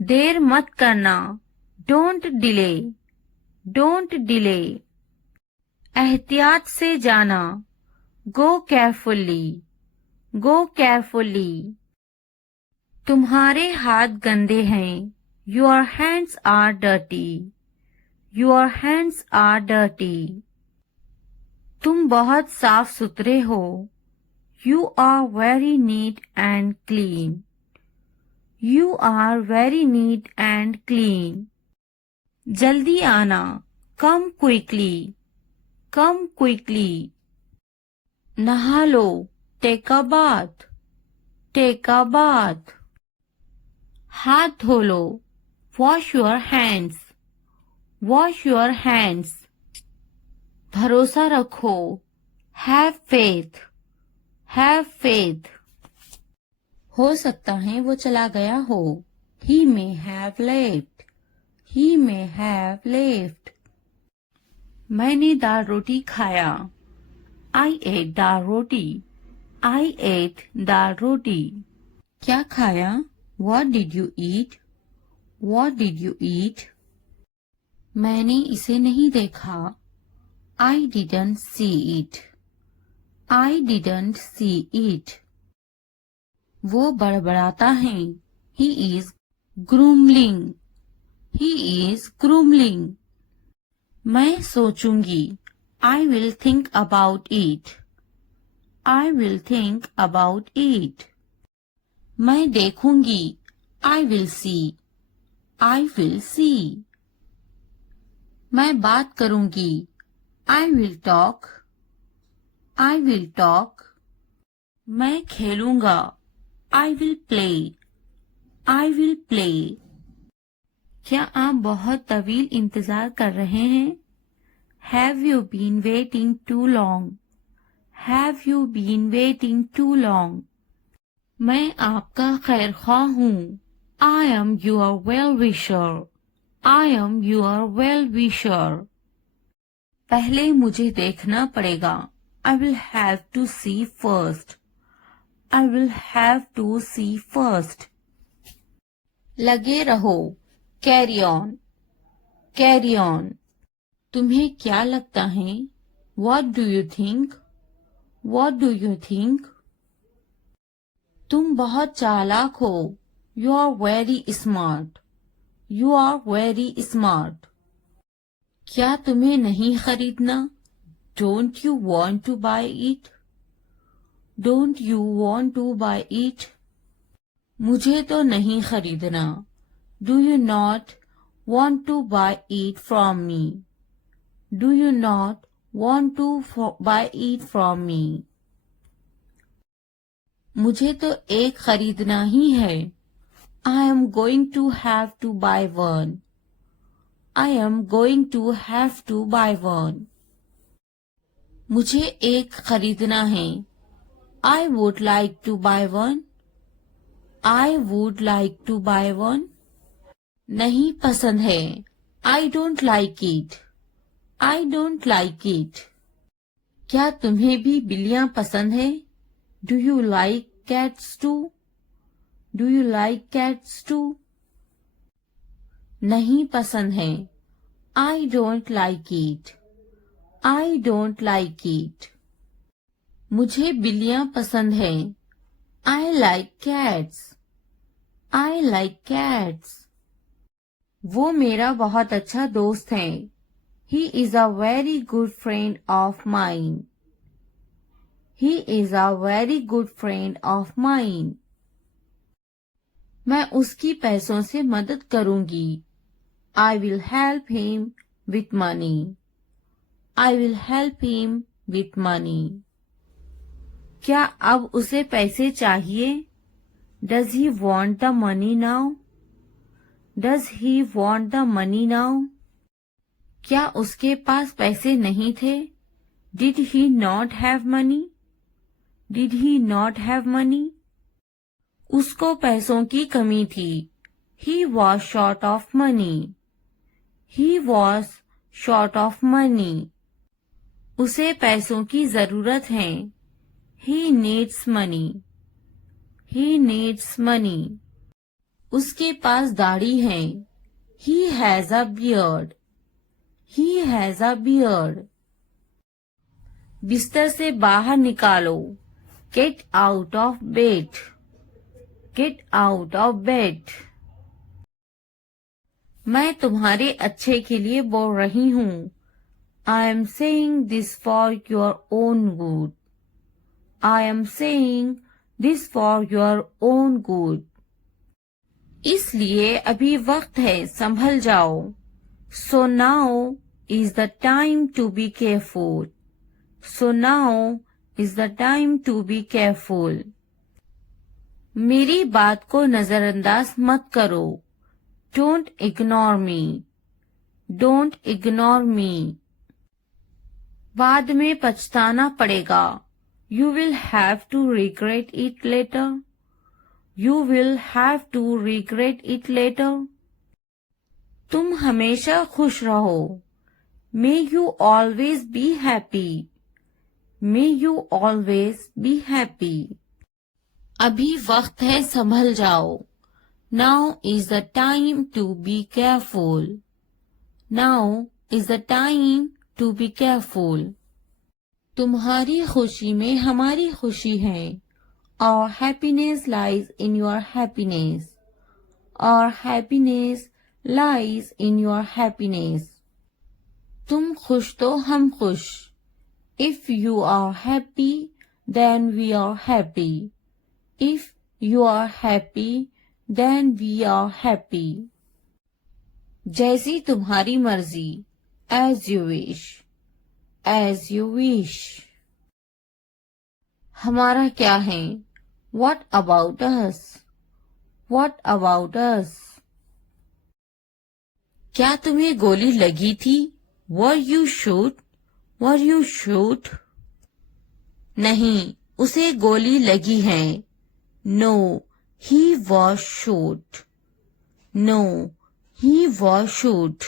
देर मत करना. Don't delay. Don't delay. एहतियात से जाना. Go carefully. Go carefully. तुम्हारे हाथ गंदे हैं. Your hands are dirty. Your hands are dirty. तुम बहुत साफ सुथरे हो. You are very neat and clean. You are very neat and clean. जल्दी आना. Come quickly. Come quickly. नहा लो. Take a bath. Take a bath. हाथ धो लो. Wash your hands. Wash your hands. भरोसा रखो. Have faith. Have faith. हो सकता है वो चला गया हो. He may have left. He may have left. मैंने दाल रोटी खाया. I ate dal roti. I ate दाल रोटी. क्या खाया? What did you eat? What did you eat? मैंने इसे नहीं देखा. I didn't see it. I didn't see it. वो बड़बड़ाता है. He is grumbling. He is grumbling. मैं सोचूंगी. I will think about it. I will think about it. मैं देखूंगी. I will see. I will see. मैं बात करूंगी. I will talk. I will talk. मैं खेलूंगा. I will play. I will play. क्या आप बहुत तवील इंतजार कर रहे हैं? Have you been waiting too long? Have you been waiting too long? मैं आपका खैर ख्वाह हूँ. I am your well wisher. I am your well wisher. पहले मुझे देखना पड़ेगा. I will have to see first. I will have to see first. लगे रहो. Carry on. Carry on. तुम्हें क्या लगता है? What do you think? What do you think? तुम बहुत चालाक हो. You are very smart. You are very smart. क्या तुम्हें नहीं खरीदना? Don't you want to buy it? Don't you want to buy it? मुझे तो नहीं खरीदना. Do you not want to buy it from me? Do you not want to buy it from me? मुझे तो एक खरीदना ही है. I am going to have to buy one. I am going to have to buy one. मुझे एक खरीदना है. I would like to buy one. I would like to buy one. नहीं पसंद है. I don't like it. I don't like it. क्या तुम्हें भी बिल्लियां पसंद है? Do you like cats too? Do you like cats too? नहीं पसंद है. I don't like it. I don't like it. मुझे बिल्लियां पसंद है. I like cats. I like cats. वो मेरा बहुत अच्छा दोस्त है. He is a very good friend of mine. He is a very good friend of mine. मैं उसकी पैसों से मदद करूंगी. I will help him with money. I will help him with money. क्या अब उसे पैसे चाहिए? Does he want the money now? Does he want the money now? क्या उसके पास पैसे नहीं थे? Did he not have money? Did he not have money? उसको पैसों की कमी थी. He was short of money. He was short of money. उसे पैसों की जरूरत है. He needs money. He needs money. उसके पास दाढ़ी है. He has a beard. He has a beard. बिस्तर से बाहर निकालो. Get out of bed. Get out of bed. मैं तुम्हारे अच्छे के लिए बोल रही हूँ. I am saying this for your own good. I am saying this for your own good. इसलिए अभी वक्त है, संभल जाओ. So now is the time to be careful. So now is the time to be careful. मेरी बात को नजरअंदाज मत करो. Don't ignore me. Don't ignore me. बाद में पछताना पड़ेगा. You will have to regret it later. You will have to regret it later. तुम हमेशा खुश रहो. May you always be happy. May you always be happy. अभी वक्त है, संभल जाओ. Now is the time to be careful. Now is the time to be careful. तुम्हारी खुशी में हमारी खुशी है. Our happiness lies in your happiness. Our happiness lies in your happiness. तुम खुश तो हम खुश. If you are happy, then we are happy. If you are happy, then we are happy. जैसी तुम्हारी मर्जी. As you wish. As you wish. हमारा क्या है? What about us? What about us? क्या तुम्हें गोली लगी थी? Were you shot? Were you shot? नहीं, उसे गोली लगी है. No, he was shot. No, he was shot.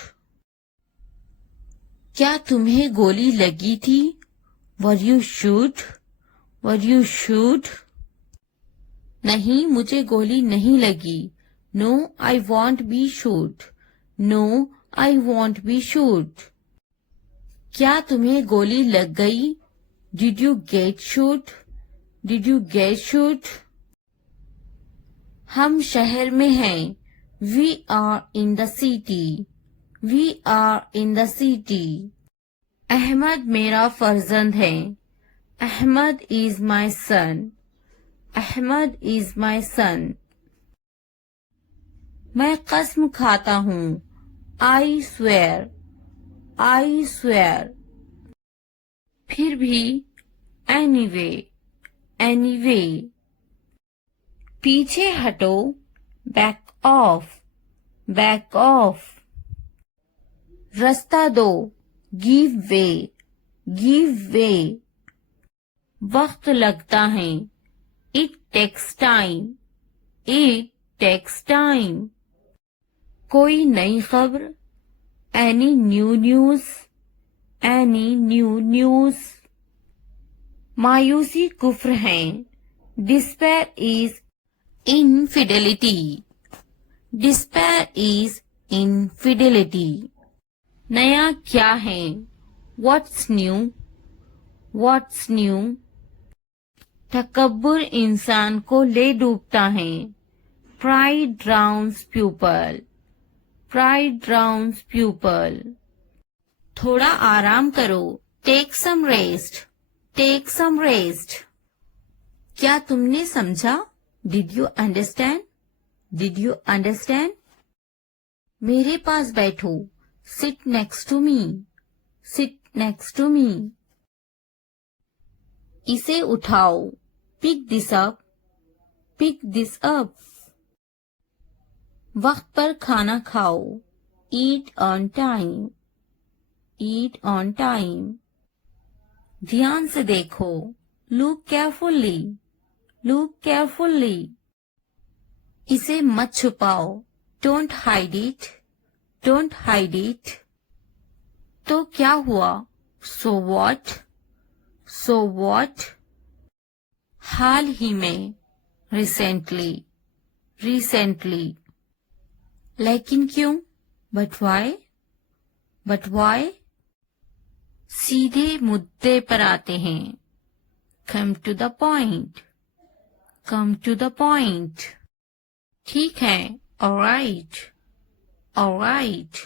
क्या तुम्हें गोली लगी थी? Were you shot? Were you shot? नहीं, मुझे गोली नहीं लगी. No, I won't be shot. No, I won't be shot. क्या तुम्हें गोली लग गई? Did you get shot? Did you get shot? हम शहर में हैं. We are in the city. We are in the city. Ahmad मेरा फर्जंद है. Ahmad is my son. Ahmad is my son. मैं कसम खाता हूँ. I swear. I swear. फिर भी. Anyway. Anyway. पीछे हटो. Back off. Back off. रास्ता दो. Give way. Give way. वक्त लगता है. It takes time. It takes time. कोई नई खबर. Any new news? Any new news? मायूसी कुफ्र है. Despair is infidelity. Despair is infidelity. नया क्या है? What's new? What's new? तकब्बुर इंसान को ले डूबता है. Pride drowns pupil. Pride drowns pupil. थोड़ा आराम करो. Take some rest. Take some rest. क्या तुमने समझा? Did you understand? Did you understand? मेरे पास बैठो. Sit next to me. Sit next to me. इसे उठाओ. Pick this up. Pick this up. वक्त पर खाना खाओ. Eat on time. Eat on time. ध्यान से देखो. Look carefully. Look carefully. इसे मत छुपाओ. Don't hide it. Don't hide it. तो क्या हुआ? So what? So what? हाल ही में. Recently. Recently. लेकिन क्यों? But why? But why? सीधे मुद्दे पर आते हैं. Come to the point. Come to the point. ठीक है. All right. All right.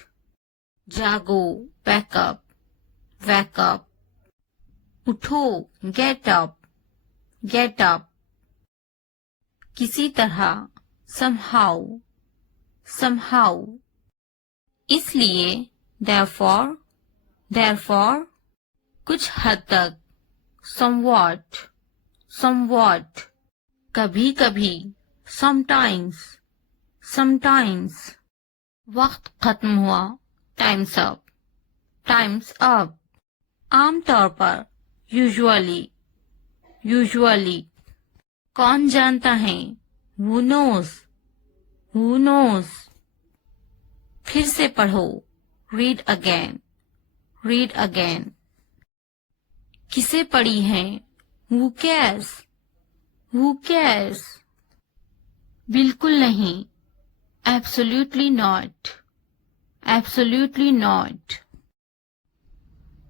जागो. Wake up. Wake up. उठो. Get up. Get up. किसी तरह. Somehow. Somehow. इसलिए. Therefore. Therefore. कुछ हद तक. Somewhat. Somewhat. कभी कभी. Sometimes. Sometimes. वक्त खत्म हुआ. Time's up. Time's up. आमतौर पर. Usually. Usually. कौन जानता है? Who knows? Who knows? फिर से पढ़ो. Read again. Read again. किसे पढ़ी है? Who cares? Who cares? बिल्कुल नहीं. Absolutely not. Absolutely not.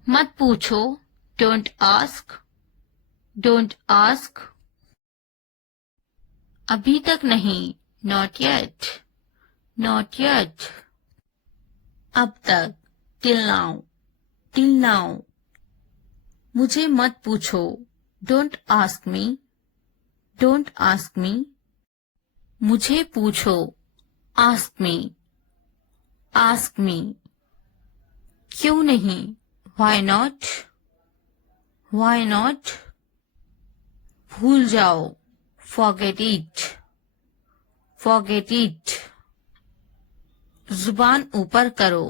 मत पूछो. Don't ask. Don't ask. अभी तक नहीं. Not yet. Not yet. अब तक. Till now. Till now. मुझे मत पूछो. Don't ask me. Don't ask me. मुझे पूछो. Ask me. Ask me. क्यों नहीं? Why not? Why not? भूल जाओ. Forget it. Forget it. जुबान ऊपर करो,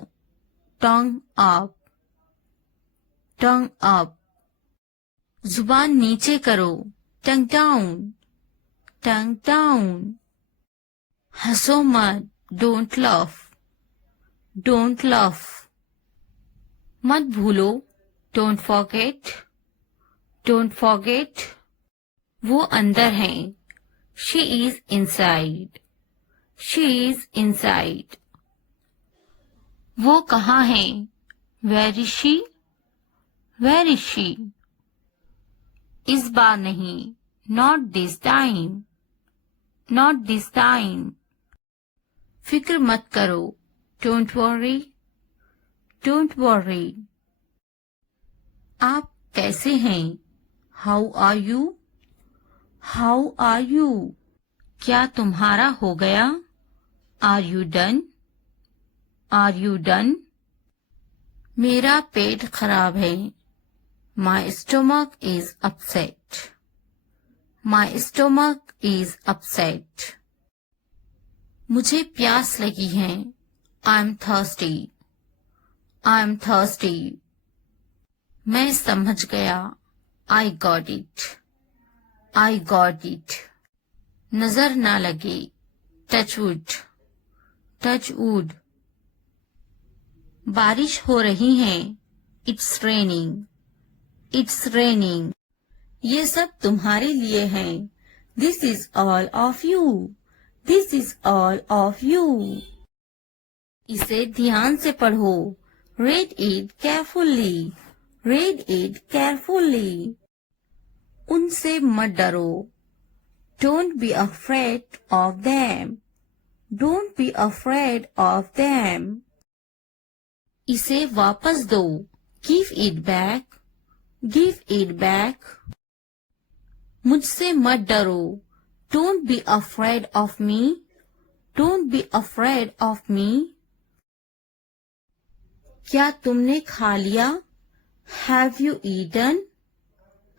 टंग अप, टंग अप। जुबान नीचे करो, टंग डाउन, टंग डाउन। हंसो मत, डोंट लफ, डोंट लफ। मत भूलो, डोंट फॉरगेट, डोंट फॉरगेट। वो अंदर है, she is inside, she is inside. वो कहाँ है, where is she, where is she. इस बार नहीं, not this time, not this time. फिक्र मत करो, डोंट वरी, डोंट वरी। आप कैसे हैं, how are you, how are you. क्या तुम्हारा हो गया, are you done, are you done. मेरा पेट खराब है, my stomach is upset, my stomach is upset. मुझे प्यास लगी है, I am thirsty, I am thirsty. मैं समझ गया, I got it, I got it. नजर ना लगे, टच वुड, टच वुड। बारिश हो रही है, इट्स रेनिंग, इट्स रेनिंग। ये सब तुम्हारे लिए है, this is all of you, this is all of you. इसे ध्यान से पढ़ो, read it carefully, read it carefully. उनसे मत डरो, don't be afraid of them, don't be afraid of them. इसे वापस दो, give it back, give it back. मुझसे मत डरो, don't be afraid of me, don't be afraid of me. क्या तुमने खा लिया, have you eaten,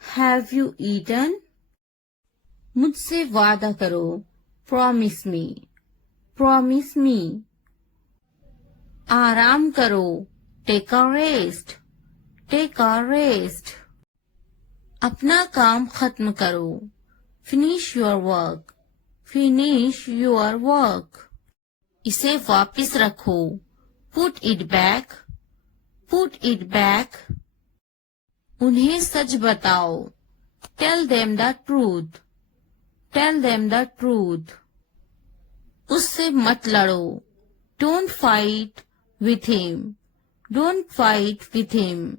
have you eaten. मुझसे वादा करो, प्रॉमिस मी, प्रॉमिस मी। आराम करो, take a rest, take a rest. अपना काम खत्म करो, finish your work, finish your work. इसे वापस रखो, put it back, put it back. उन्हें सच बताओ, tell them the truth, tell them the truth. उससे मत लड़ो, don't fight with him, don't fight with him.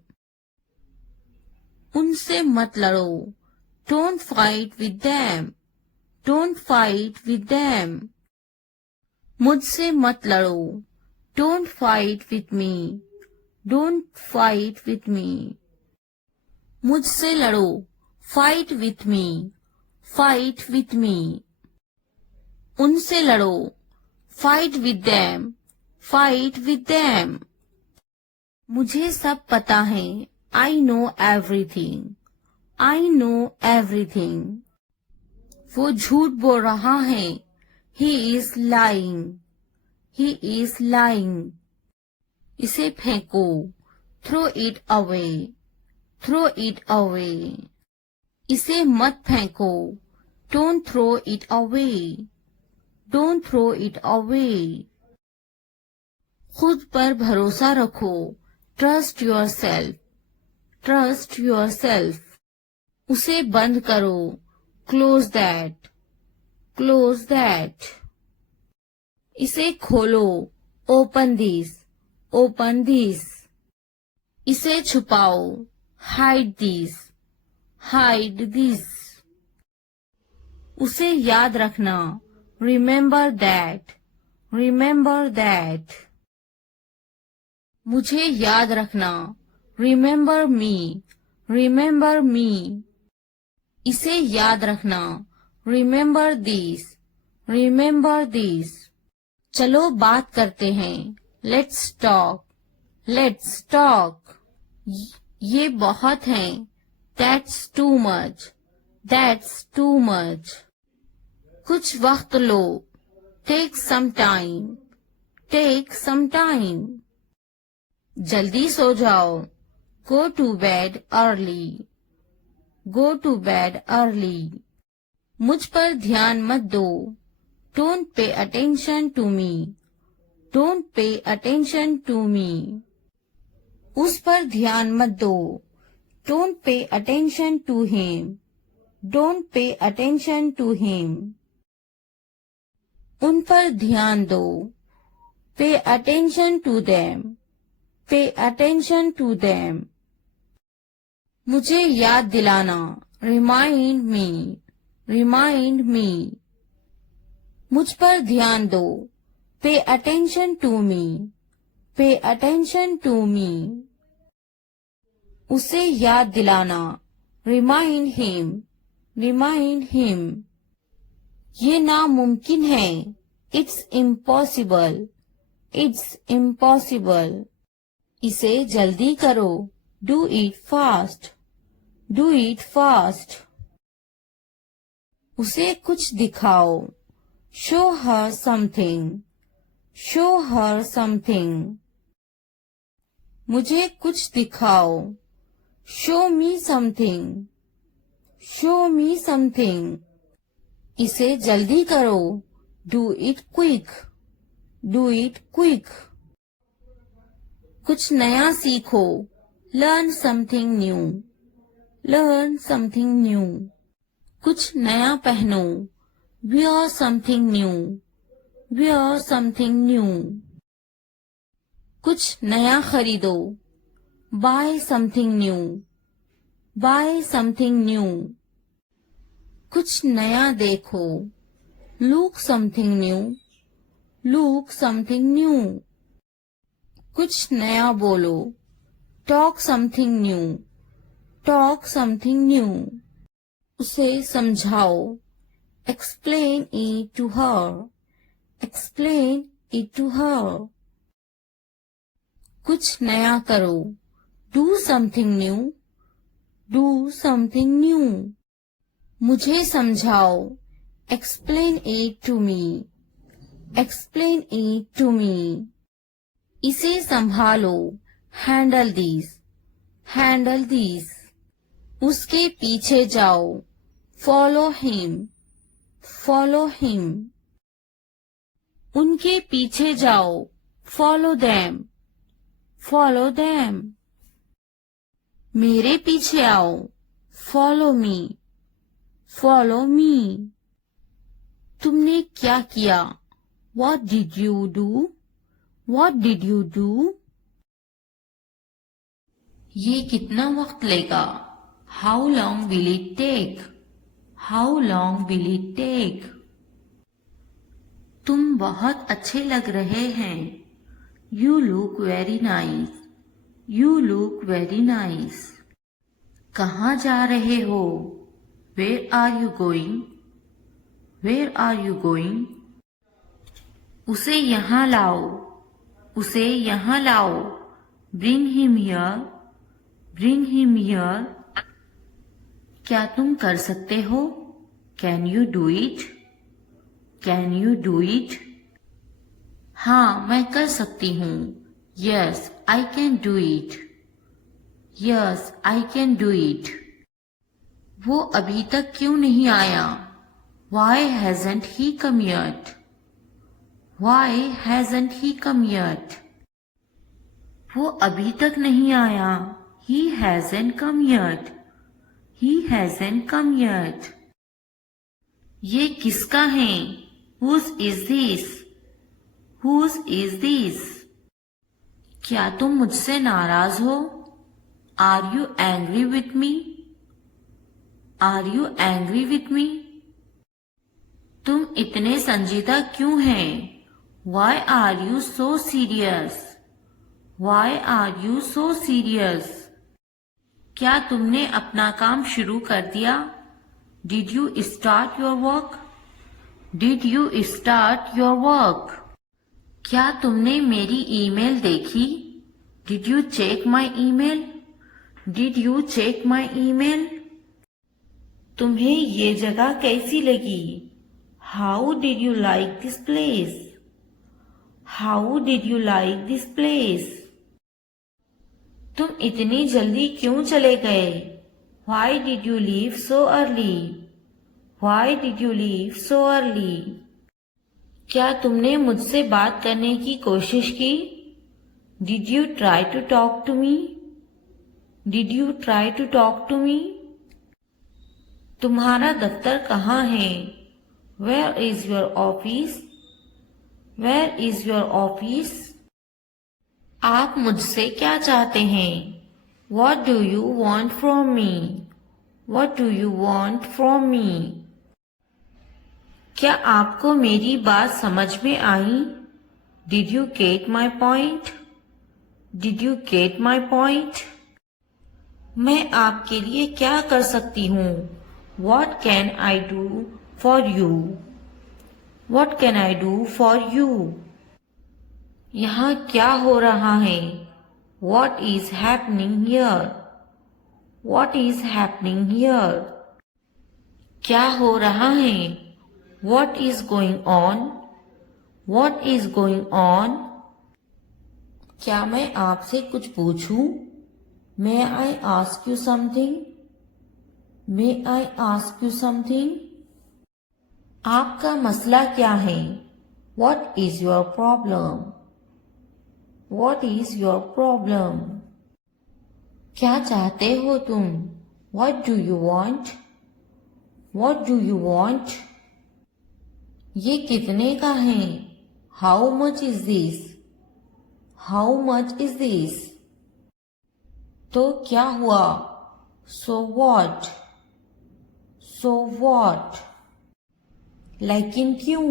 उनसे मत लड़ो, don't fight with them, don't fight with them. मुझसे मत लड़ो, don't fight with me, don't fight with me. मुझसे लड़ो, fight with me, fight with me. उनसे लड़ो, fight with them, fight with them. मुझे सब पता है, I know everything, I know everything. वो झूठ बोल रहा है, he is lying, he is lying. इसे फेंको, throw it away, throw it away. इसे मत फेंको, don't throw it away, don't throw it away. खुद पर भरोसा रखो, trust your self, trust your self. उसे बंद करो, क्लोज दैट, क्लोज दैट। इसे खोलो, ओपन दिस, ओपन दिस। इसे छुपाओ, हाइड दिस, हाइड दिस। उसे याद रखना, रिमेम्बर दैट, रिमेम्बर दैट। मुझे याद रखना, रिमेम्बर मी, रिमेम्बर मी। इसे याद रखना, रिमेम्बर दिस, रिमेम्बर दिस। चलो बात करते हैं, लेट्स टॉक, लेट्स टॉक। ये बहुत है, that's too much, that's too much. कुछ वक्त लो, take some time, take some time. जल्दी सो जाओ। Go to bed early. Go to bed early. मुझ पर ध्यान मत दो। Don't pay attention to me. Don't pay attention to me. उस पर ध्यान मत दो। Don't pay attention to him. Don't pay attention to him. उन पर ध्यान दो। Pay attention to them. Pay attention to them. मुझे याद दिलाना। Remind me. Remind me. मुझ पर ध्यान दो। पे अटेंशन टू मी। पे अटेंशन टू मी। उसे याद दिलाना। Remind him. Remind him. ये नामुमकिन है। It's impossible. It's impossible. इसे जल्दी करो। Do it fast. Do it fast. उसे कुछ दिखाओ। Show her something. Show her something. मुझे कुछ दिखाओ। Show me something. Show me something. इसे जल्दी करो। Do it quick. Do it quick. कुछ नया सीखो। Learn something new. Learn something new. कुछ नया पहनो। wear something new। wear something new। कुछ नया खरीदो। buy something new। buy something new। कुछ नया देखो। look something new। look something new। कुछ नया बोलो। talk something new। talk something new। उसे समझाओ। explain it to her। explain it to her। कुछ नया करो। do something new। do something new। मुझे समझाओ। explain it to me। explain it to me। इसे संभालो। handle this। handle this। उसके पीछे जाओ। follow him। follow him। उनके पीछे जाओ। follow them। follow them। मेरे पीछे आओ। follow me। follow me। तुमने क्या किया। what did you do। what did you do। ये कितना वक्त लेगा। how long will it take। how long will it take। तुम बहुत अच्छे लग रहे हैं। You look very nice। You look very nice। कहाँ जा रहे हो। Where are you going। Where are you going। उसे यहाँ लाओ। उसे यहाँ लाओ। Bring him here। Bring him here। क्या तुम कर सकते हो। Can you do it। Can you do it। हाँ मैं कर सकती हूँ। Yes I can do it। Yes I can do it। वो अभी तक क्यों नहीं आया। Why hasn't he come yet। Why hasn't he come yet। वो अभी तक नहीं आया। He hasn't come yet। He hasn't come yet। ये किसका है। Whose is this। Whose is this। क्या तुम मुझसे नाराज हो। Are you angry with me। Are you angry with me। तुम इतने संजीदा क्यों हैं। Why are you so serious। Why are you so serious। क्या तुमने अपना काम शुरू कर दिया। Did you start your work। Did you start your work। क्या तुमने मेरी ईमेल देखी। Did you check my email। Did you check my email। तुम्हें ये जगह कैसी लगी। How did you like this place। How did you like this place? तुम इतनी जल्दी क्यों चले गए? Why did you leave so early? Why did you leave so early? क्या तुमने मुझसे बात करने की कोशिश की? Did you try to talk to me? Did you try to talk to me? तुम्हारा दफ्तर कहाँ है? Where is your office? Where is your office? आप मुझसे क्या चाहते हैं? What do you want from me? What do you want from me? क्या आपको मेरी बात समझ में आई? Did you get my point? Did you get my point? मैं आपके लिए क्या कर सकती हूँ? What can I do for you? What can I do for you? यहाँ क्या हो रहा है? What is happening here? What is happening here? क्या हो रहा है? What is going on? What is going on? क्या मैं आपसे कुछ पूछूं? May I ask you something? May I ask you something? आपका मसला क्या है? What is your problem? What is your problem? क्या चाहते हो तुम? What do you want? What do you want? ये कितने का है? How much is this? How much is this? तो क्या हुआ? So what? So what? लेकिन क्यों?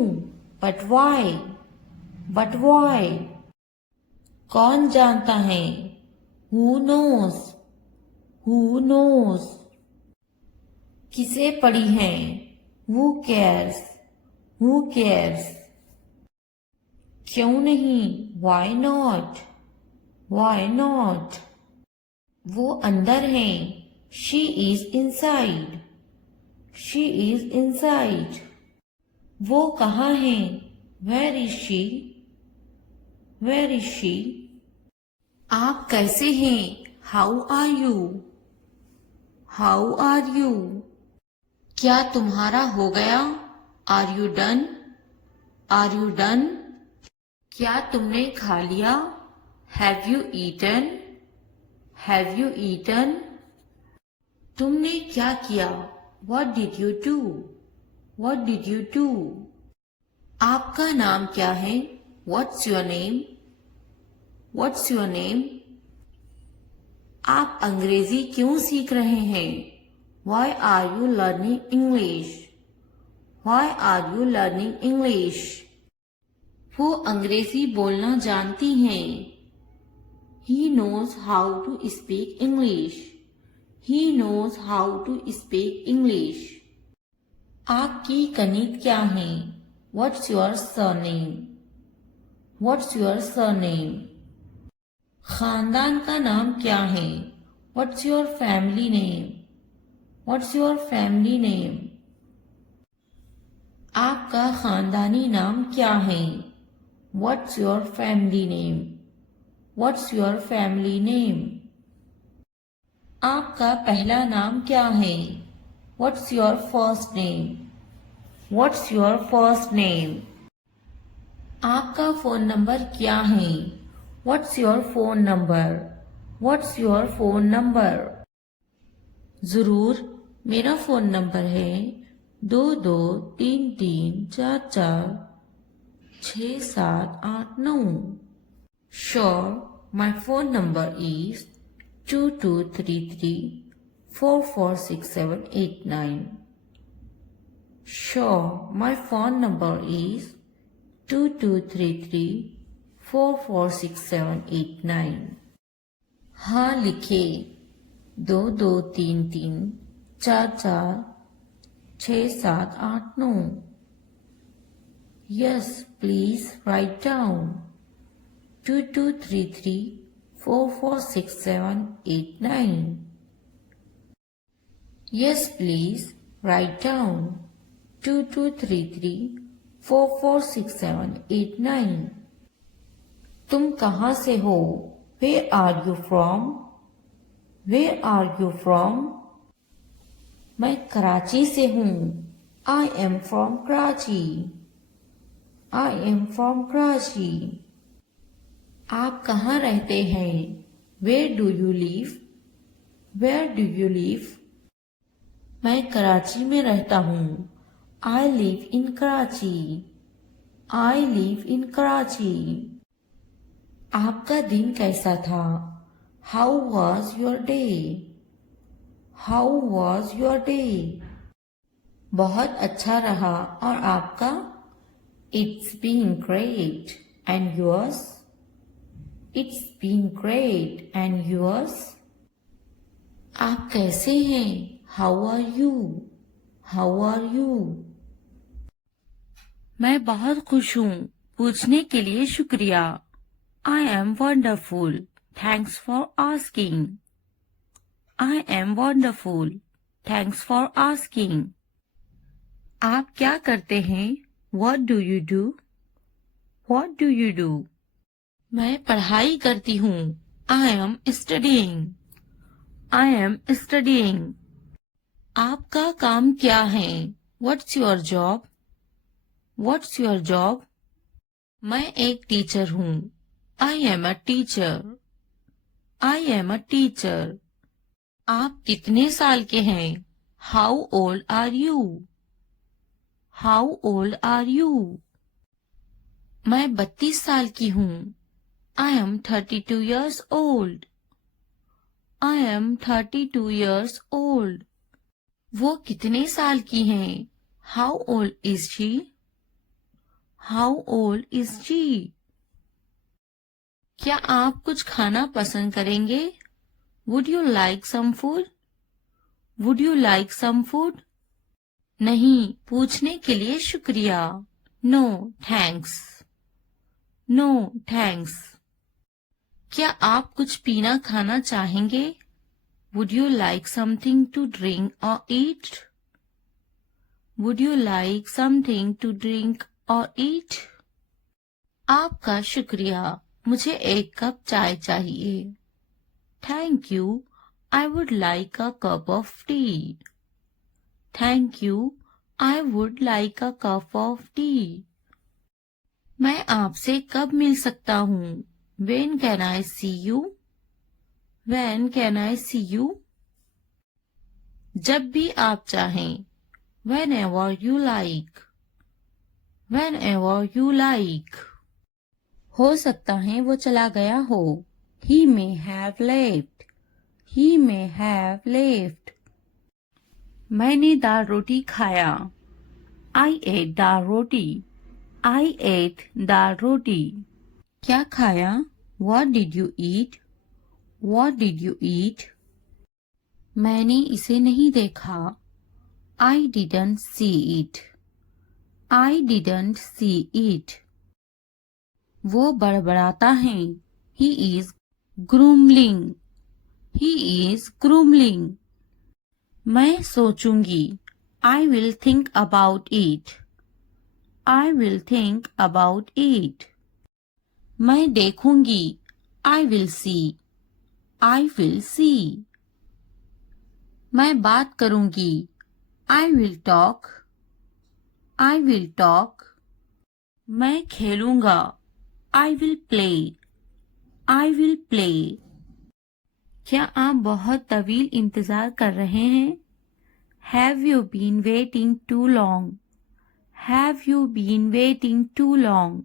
But why? But why? कौन जानता है? Who knows? Who knows? किसे पड़ी है? Who cares? Who cares? क्यों नहीं? Why not? Why not? वो अंदर है. She is inside. She is inside. वो कहाँ है? Where is she? Where is she? आप कैसे हैं? How are you? How are you? क्या तुम्हारा हो गया? Are you done? Are you done? क्या तुमने खा लिया? Have you eaten? Have you eaten? तुमने क्या किया? What did you do? What did you do? आपका नाम क्या है? What's your name? What's your name? आप अंग्रेजी क्यों सीख रहे हैं? Why are you learning English? Why are you learning English? वो अंग्रेजी बोलना जानती हैं. He knows how to speak English. He knows how to speak English. आपकी कनीत क्या है? What's your surname? What's your surname? खानदान का नाम क्या है? What's your family name? What's your family name? आपका खानदानी नाम क्या है? What's your family name? What's your family name? आपका पहला नाम क्या है? What's your first name? What's your first name? आपका फोन नंबर क्या है? What's your phone number? What's your phone number? जरूर, मेरा फोन नंबर है 2233446789. Sure, my phone number is 2233446789. Sure, my phone number is 2233446789. हाँ लिखे 2233446789. Yes, please write down 2233446789. Yes, please write down 2233446789. तुम कहाँ से हो? Where are you from? Where are you from? मैं कराची से हूँ। I am from Karachi. I am from Karachi. आप कहाँ रहते हैं? Where do you live? Where do you live? मैं कराची में रहता हूँ। I live in Karachi. I live in Karachi. आपका दिन कैसा था? How was your day? How was your day? बहुत अच्छा रहा और आपका? It's been great. And yours? It's been great. And yours? आप कैसे हैं? How are you? How are you? मैं बहुत खुश हूँ। पूछने के लिए शुक्रिया। I am wonderful. Thanks for asking. I am wonderful. Thanks for asking. आप क्या करते हैं? What do you do? What do you do? मैं पढ़ाई करती हूँ। I am studying. I am studying. आपका काम क्या है? What's your job? What's your job? मैं एक टीचर हूँ। I am a teacher. I am a teacher. आप कितने साल के हैं? How old are you? How old are you? मैं 32 साल की हूँ। I am 32 years old. I am 32 years old. वो कितने साल की हैं? How old is she? How old is she? क्या आप कुछ खाना पसंद करेंगे? Would you like some food? Would you like some food? नहीं, पूछने के लिए शुक्रिया। No, thanks. No, thanks. क्या आप कुछ पीना खाना चाहेंगे? Would you like something to drink or eat? Would you like something to drink or eat? आपका शुक्रिया। मुझे एक कप चाय चाहिए। Thank you. I would like a cup of tea. Thank you. I would like a cup of tea. मैं आपसे कब मिल सकता हूँ? When can I see you? When can I see you? जब भी आप चाहें। Whenever you like. Whenever you like. हो सकता है वो चला गया हो। He may have left. He may have left. मैंने दाल रोटी खाया। I ate dal roti. I ate दाल रोटी। क्या खाया? What did you eat? What did you eat? मैंने इसे नहीं देखा। I didn't see it. I didn't see it. वो बड़बड़ाता है। He is grumbling. He is grumbling. मैं सोचूंगी। I will think about it. I will think about it. मैं देखूंगी। I will see. I will see. मैं बात करूंगी। I will talk. I will talk. मैं खेलूंगा। I will play. I will play. क्या आप बहुत तवील इंतजार कर रहे हैं? Have you been waiting too long? Have you been waiting too long?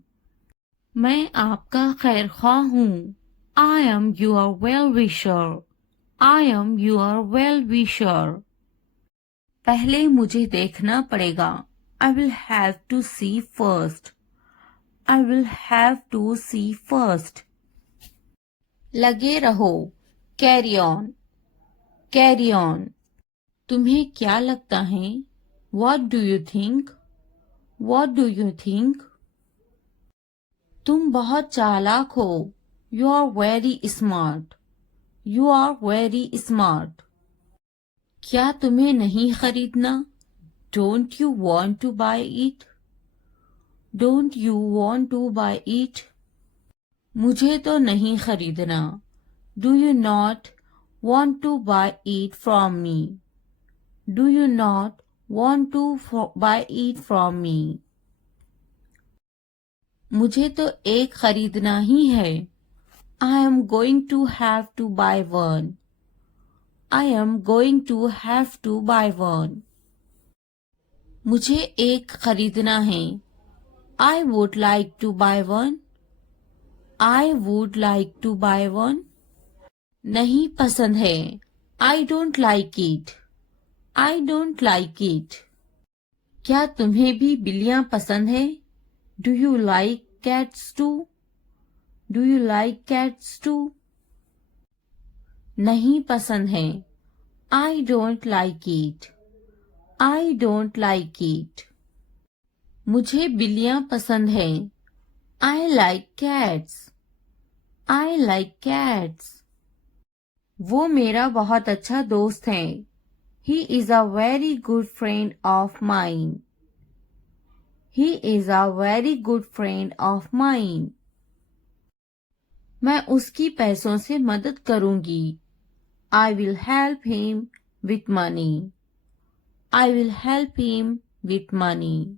मैं आपका खैर ख्वाह हूँ। I am your well wisher. I am your well wisher. पहले मुझे देखना पड़ेगा। I will have to see first. I will have to see first. लगे रहो। Carry on. Carry on. तुम्हें क्या लगता है? What do you think? What do you think? तुम बहुत चालाक हो। You are very smart. You are very smart. क्या तुम्हें नहीं खरीदना? Don't you want to buy it? Don't you want to buy it? मुझे तो नहीं खरीदना. Do you not want to buy it from me? Do you not want to buy it from me? मुझे तो एक खरीदना ही है. I am going to have to buy one. I am going to have to buy one. मुझे एक खरीदना है. I would like to buy one. I would like to buy one. नहीं पसंद है. I don't like it. I don't like it. क्या तुम्हें भी बिल्लियां पसंद है? Do you like cats too? Do you like cats too? नहीं पसंद है. I don't like it. I don't like it. मुझे बिल्लियां पसंद है. I like cats. I like cats. वो मेरा बहुत अच्छा दोस्त है. He is a very good friend of mine. He is a very good friend of mine. मैं उसकी पैसों से मदद करूंगी. I will help him with money. I will help him with money.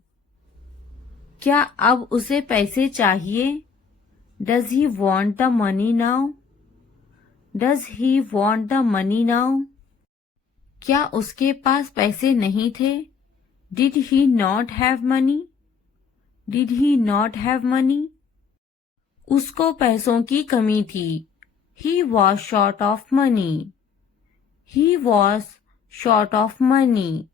क्या अब उसे पैसे चाहिए? Does he want the money now? Does he want the money now? क्या उसके पास पैसे नहीं थे? Did he not have money? Did he not have money? उसको पैसों की कमी थी. He was short of money. He was short of money.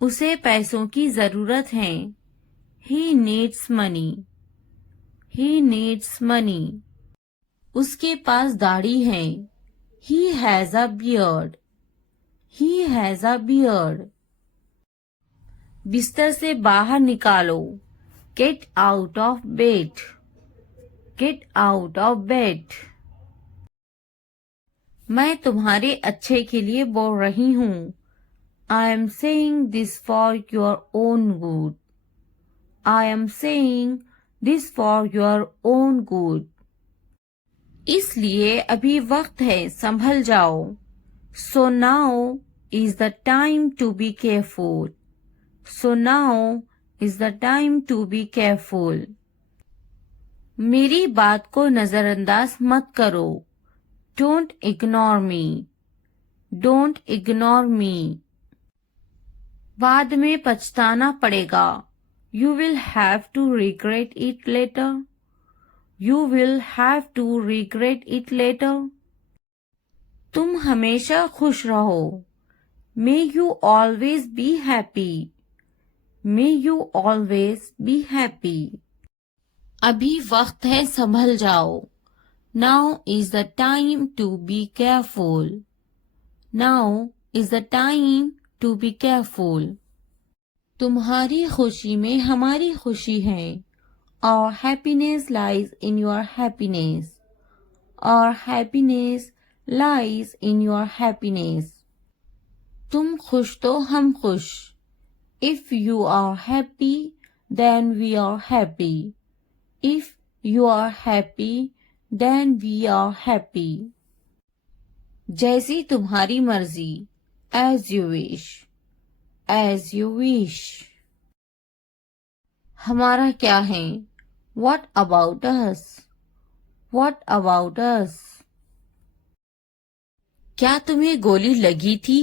उसे पैसों की जरूरत है. He needs money. He needs money. उसके पास दाढ़ी है. He has a beard. He has a beard. बिस्तर से बाहर निकालो. Get out of bed. Get out of bed. मैं तुम्हारे अच्छे के लिए बोल रही हूँ. I am saying this for your own good. I am saying this for your own good. इसलिए अभी वक्त है, संभल जाओ. So now is the time to be careful. So now is the time to be careful. मेरी बात को नजरअंदाज मत करो. Don't ignore me. Don't ignore me. बाद में पछताना पड़ेगा. You will have to regret it later. You will have to regret it later. तुम हमेशा खुश रहो. May you always be happy. May you always be happy. अभी वक्त है, संभल जाओ. Now is the time to be careful. Now is the time to be careful. तुम्हारी खुशी में हमारी खुशी है. Our happiness lies in your happiness. Our happiness lies in your happiness. तुम खुश तो हम खुश. If you are happy, then we are happy. If you are happy, then we are happy. जैसी तुम्हारी मर्जी. As you wish. As you wish. हमारा क्या है? What about us? What about us? क्या तुम्हें गोली लगी थी?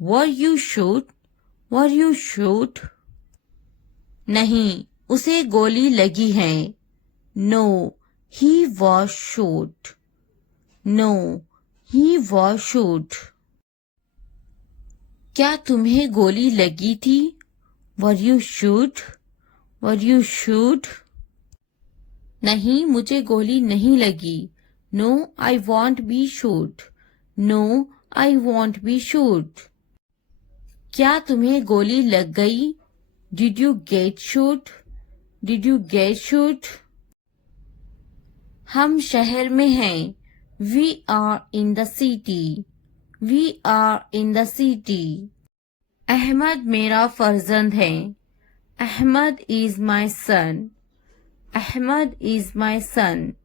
Were you shot? Were you shot? नहीं, उसे गोली लगी है. No, he was shot. No, he was shot. क्या तुम्हें गोली लगी थी? Were you shot? Were you shot? नहीं, मुझे गोली नहीं लगी. No, I won't be shot. No, I won't be shot. क्या तुम्हें गोली लग गई? Did you get shot? Did you get shot? हम शहर में हैं. We are in the city. We are in the city. Ahmad मेरा फर्जंद है. Ahmad is my son. Ahmad is my son.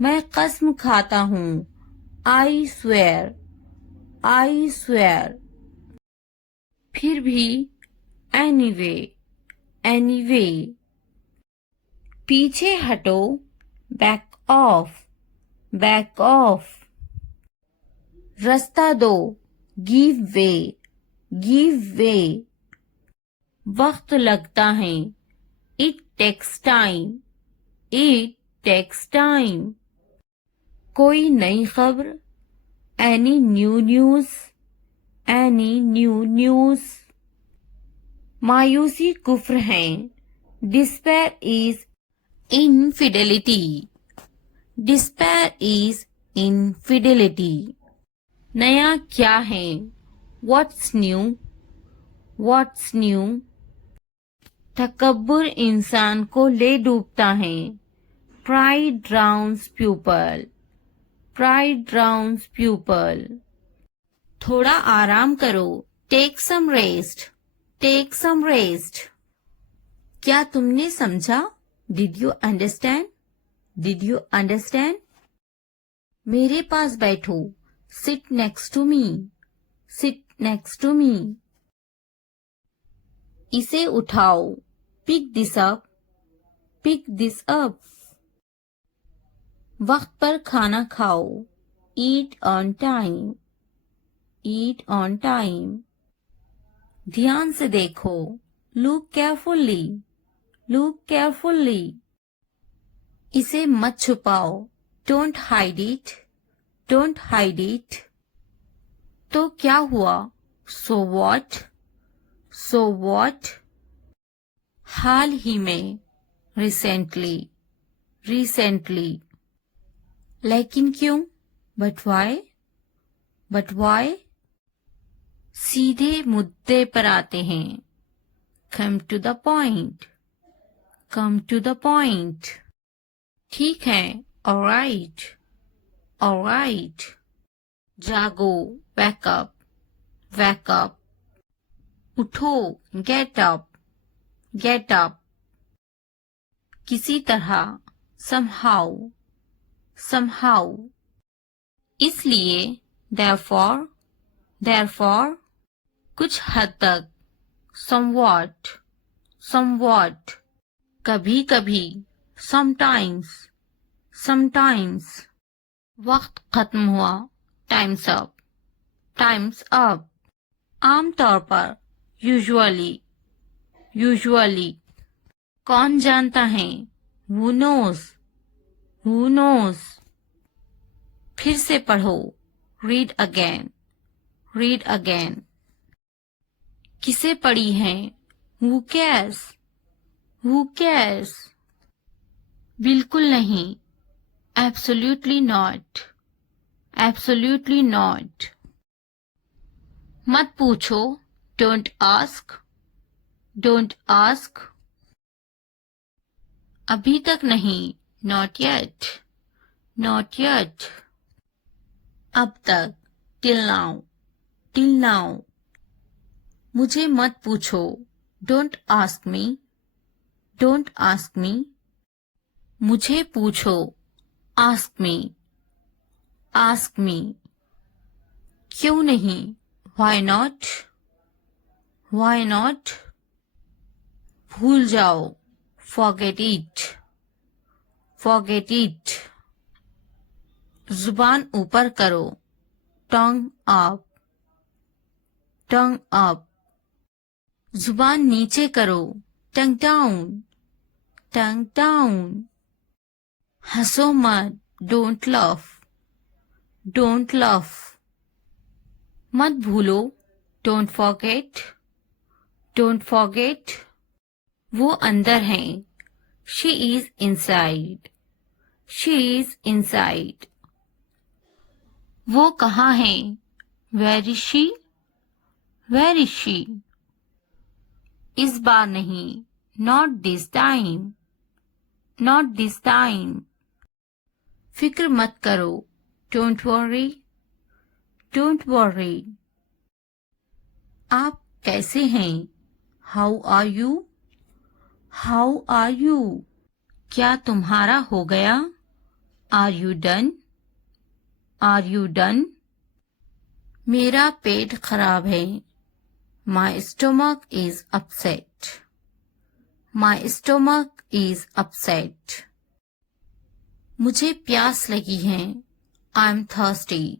मैं कसम खाता हूँ, आई स्वेयर, आई स्वेयर। फिर भी, एनीवे, एनीवे। पीछे हटो, बैक ऑफ, बैक ऑफ। रास्ता दो, गिव वे, गिव वे। वक्त लगता है, it takes time, it takes time. कोई नई खबर, any new news, any new news. मायूसी कुफ्र है, despair is infidelity, despair is infidelity. नया क्या है, व्हाट्स न्यू, व्हाट्स न्यू। तकब्बुर इंसान को ले डूबता है, pride drowns people, pride drowns people. थोड़ा आराम करो, take some rest, take some rest. क्या तुमने समझा? Did you understand, did you understand. मेरे पास बैठो, sit next to me, sit next to me. इसे उठाओ, pick this up, pick this up. वक्त पर खाना खाओ, eat on time, eat on time. ध्यान से देखो, लुक केयरफुली, लुक केयरफुली। इसे मत छुपाओ, don't hide it, don't hide it. तो क्या हुआ, सो व्हाट, सो व्हाट। हाल ही में, रिसेंटली, रिसेंटली। लेकिन क्यों, बट वाई, बट वाई। सीधे मुद्दे पर आते हैं, come to the point, come to the point. ठीक है, ऑलराइट, ऑलराइट। जागो, वेकअप, वेकअप। उठो, गेट अप, गेट अप। किसी तरह, somehow, somehow। इसलिए, therefore, therefore। कुछ हद तक, somewhat, somewhat। कभी कभी, sometimes, sometimes। वक्त खत्म हुआ, time's up, time's up। आमतौर पर, usually, usually। कौन जानता है, who knows, who knows। फिर से पढ़ो, read again, read again। किसे पढ़ी है, who cares, who cares। बिल्कुल नहीं, absolutely not, absolutely not। मत पूछो, don't ask, don't ask। अभी तक नहीं, not yet, not yet। अब तक, till now, till now। मुझे मत पूछो, don't ask me, don't ask me। मुझे पूछो, ask me, ask me। क्यों नहीं, why not, why not। भूल जाओ, forget it, forget it। जुबान ऊपर करो, tongue up, tongue up। जुबान नीचे करो, tongue down, tongue down। हंसो मत, don't laugh, don't laugh। मत भूलो, don't forget, don't forget। वो अंदर है, she is inside, she is inside। वो कहाँ है, where is she, where is she। इस बार नहीं, not this time, not this time। फिक्र मत करो, don't worry, don't worry। आप कैसे हैं, how are you, how are you। क्या तुम्हारा हो गया, Are you done? Are you done? मेरा पेट खराब है. My stomach is upset. My stomach is upset. मुझे प्यास लगी है. I'm thirsty.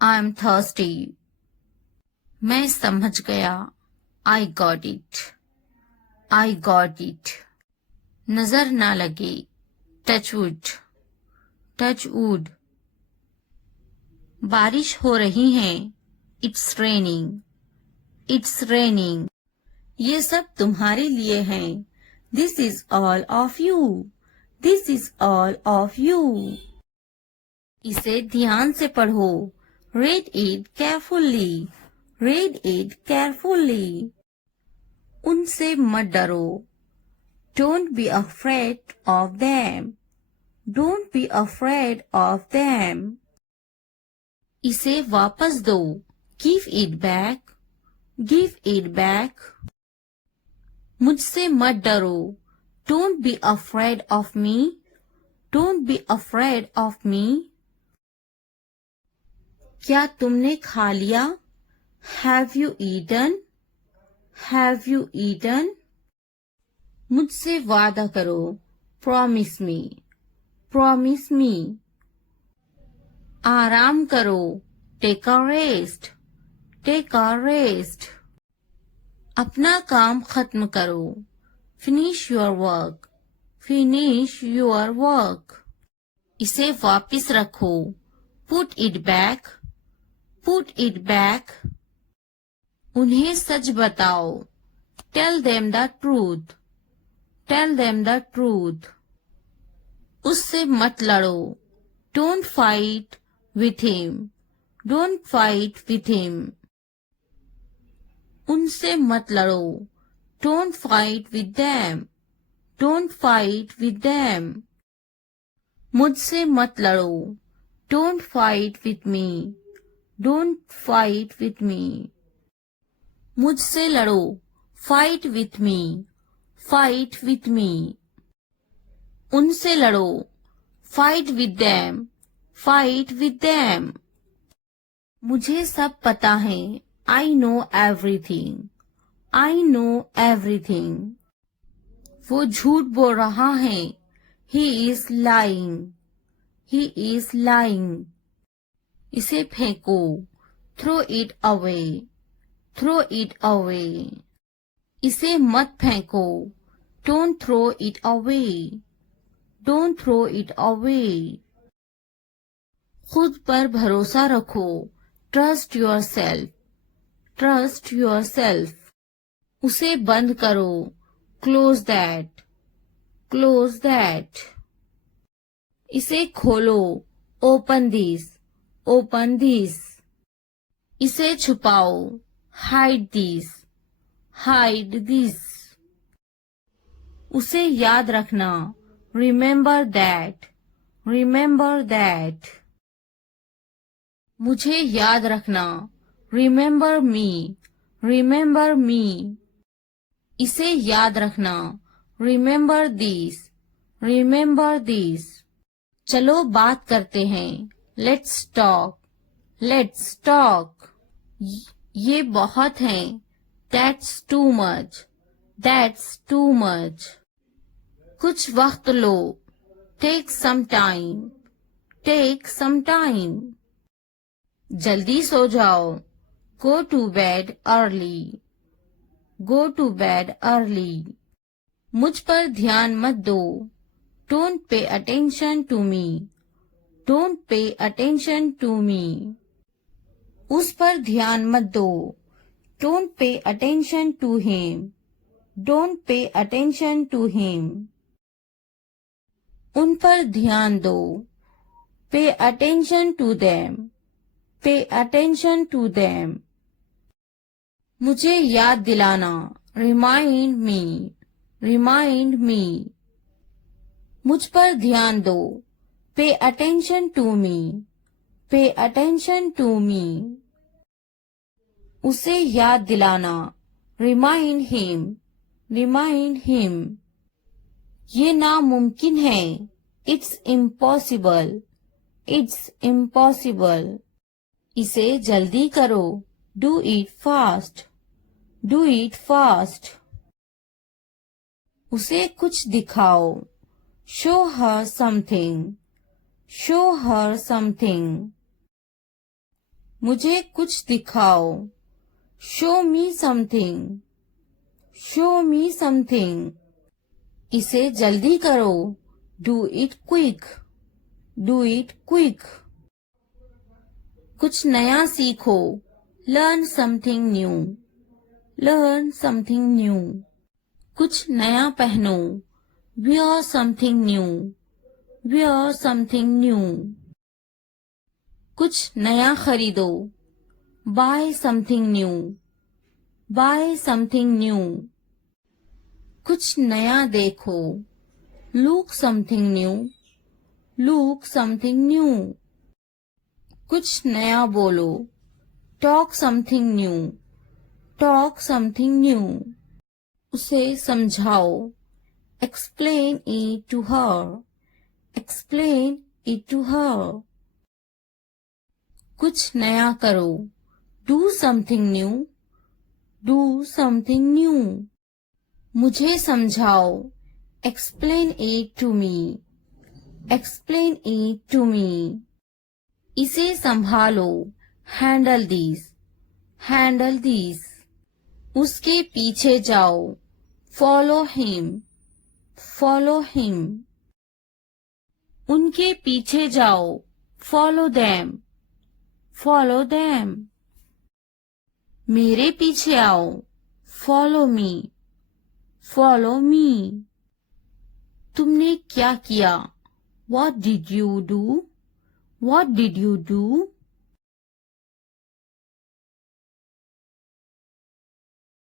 I'm thirsty. मैं समझ गया. I got it. I got it. नजर ना लगे. Touch wood. Touch wood. बारिश हो रही है. It's raining. It's raining. ये सब तुम्हारे लिए है. This is all of you. This is all of you. इसे ध्यान से पढ़ो. Read it carefully. Read it carefully. उनसे मत डरो. Don't be afraid of them. Don't be afraid of them. इसे वापस दो. Give it back. Give it back. मुझसे मत डरो. Don't be afraid of me. Don't be afraid of me. क्या तुमने खा लिया? Have you eaten? Have you eaten? मुझसे वादा करो. Promise me. Promise me. आराम करो. Take a rest. Take a rest. अपना काम खत्म करो. Finish your work. Finish your work. इसे वापस रखो. Put it back. Put it back. उन्हें सच बताओ. Tell them the truth. Tell them the truth. उससे मत लड़ो. Don't fight with him. Don't fight with him. उनसे मत लड़ो. Don't fight with them. Don't fight with them. मुझसे मत लड़ो. Don't fight with me. Don't fight with me. मुझसे लड़ो. Fight with me. Fight with me. उनसे लड़ो. Fight with them. Fight with them. मुझे सब पता है. I know everything. I know everything. वो झूठ बोल रहा है. He is lying. He is lying. इसे फेंको. Throw it away. Throw it away. इसे मत फेंको. Don't throw it away. Don't throw it away. खुद पर भरोसा रखो. Trust yourself. Trust yourself. उसे बंद करो. Close that. Close that. इसे खोलो. Open this. Open this. इसे छुपाओ. Hide this. Hide this. उसे याद रखना. Remember that. Remember that. मुझे याद रखना. Remember me. Remember me. इसे याद रखना. Remember this. Remember this. चलो बात करते हैं. Let's talk. Let's talk. ये बहुत है. That's too much. That's too much. कुछ वक्त लो. Take some time. Take some time. जल्दी सो जाओ. Go to bed early. Go to bed early. मुझ पर ध्यान मत दो. Don't pay attention to me. Don't pay attention to me. उस पर ध्यान मत दो. Don't pay attention to him. Don't pay attention to him. उन पर ध्यान दो. Pay attention to them. Pay attention to them. मुझे याद दिलाना. Remind me. Remind me. मुझ पर ध्यान दो. Pay attention to me. Pay attention to me. उसे याद दिलाना. Remind him. Remind him. ये नामुमकिन है. It's impossible. It's impossible. इसे जल्दी करो. Do it fast. Do it fast. उसे कुछ दिखाओ. Show her something. Show her something. मुझे कुछ दिखाओ. Show me something. Show me something. इसे जल्दी करो. Do it quick. Do it quick. कुछ नया सीखो. Learn something new. Learn something new. कुछ नया पहनो. Wear something new. Wear something new. कुछ नया खरीदो. Buy something new. Buy something new. कुछ नया देखो. Look something new. Look something new. कुछ नया बोलो. Talk something new. Talk something new. उसे समझाओ. Explain it to her. Explain it to her. कुछ नया करो. Do something new. Do something new. मुझे समझाओ. Explain it to me. Explain it to me. इसे संभालो. Handle these. Handle these. उसके पीछे जाओ. Follow him. Follow him. उनके पीछे जाओ. Follow them. Follow them. मेरे पीछे आओ. Follow me. Follow me. तुमने क्या किया? What did you do? What did you do?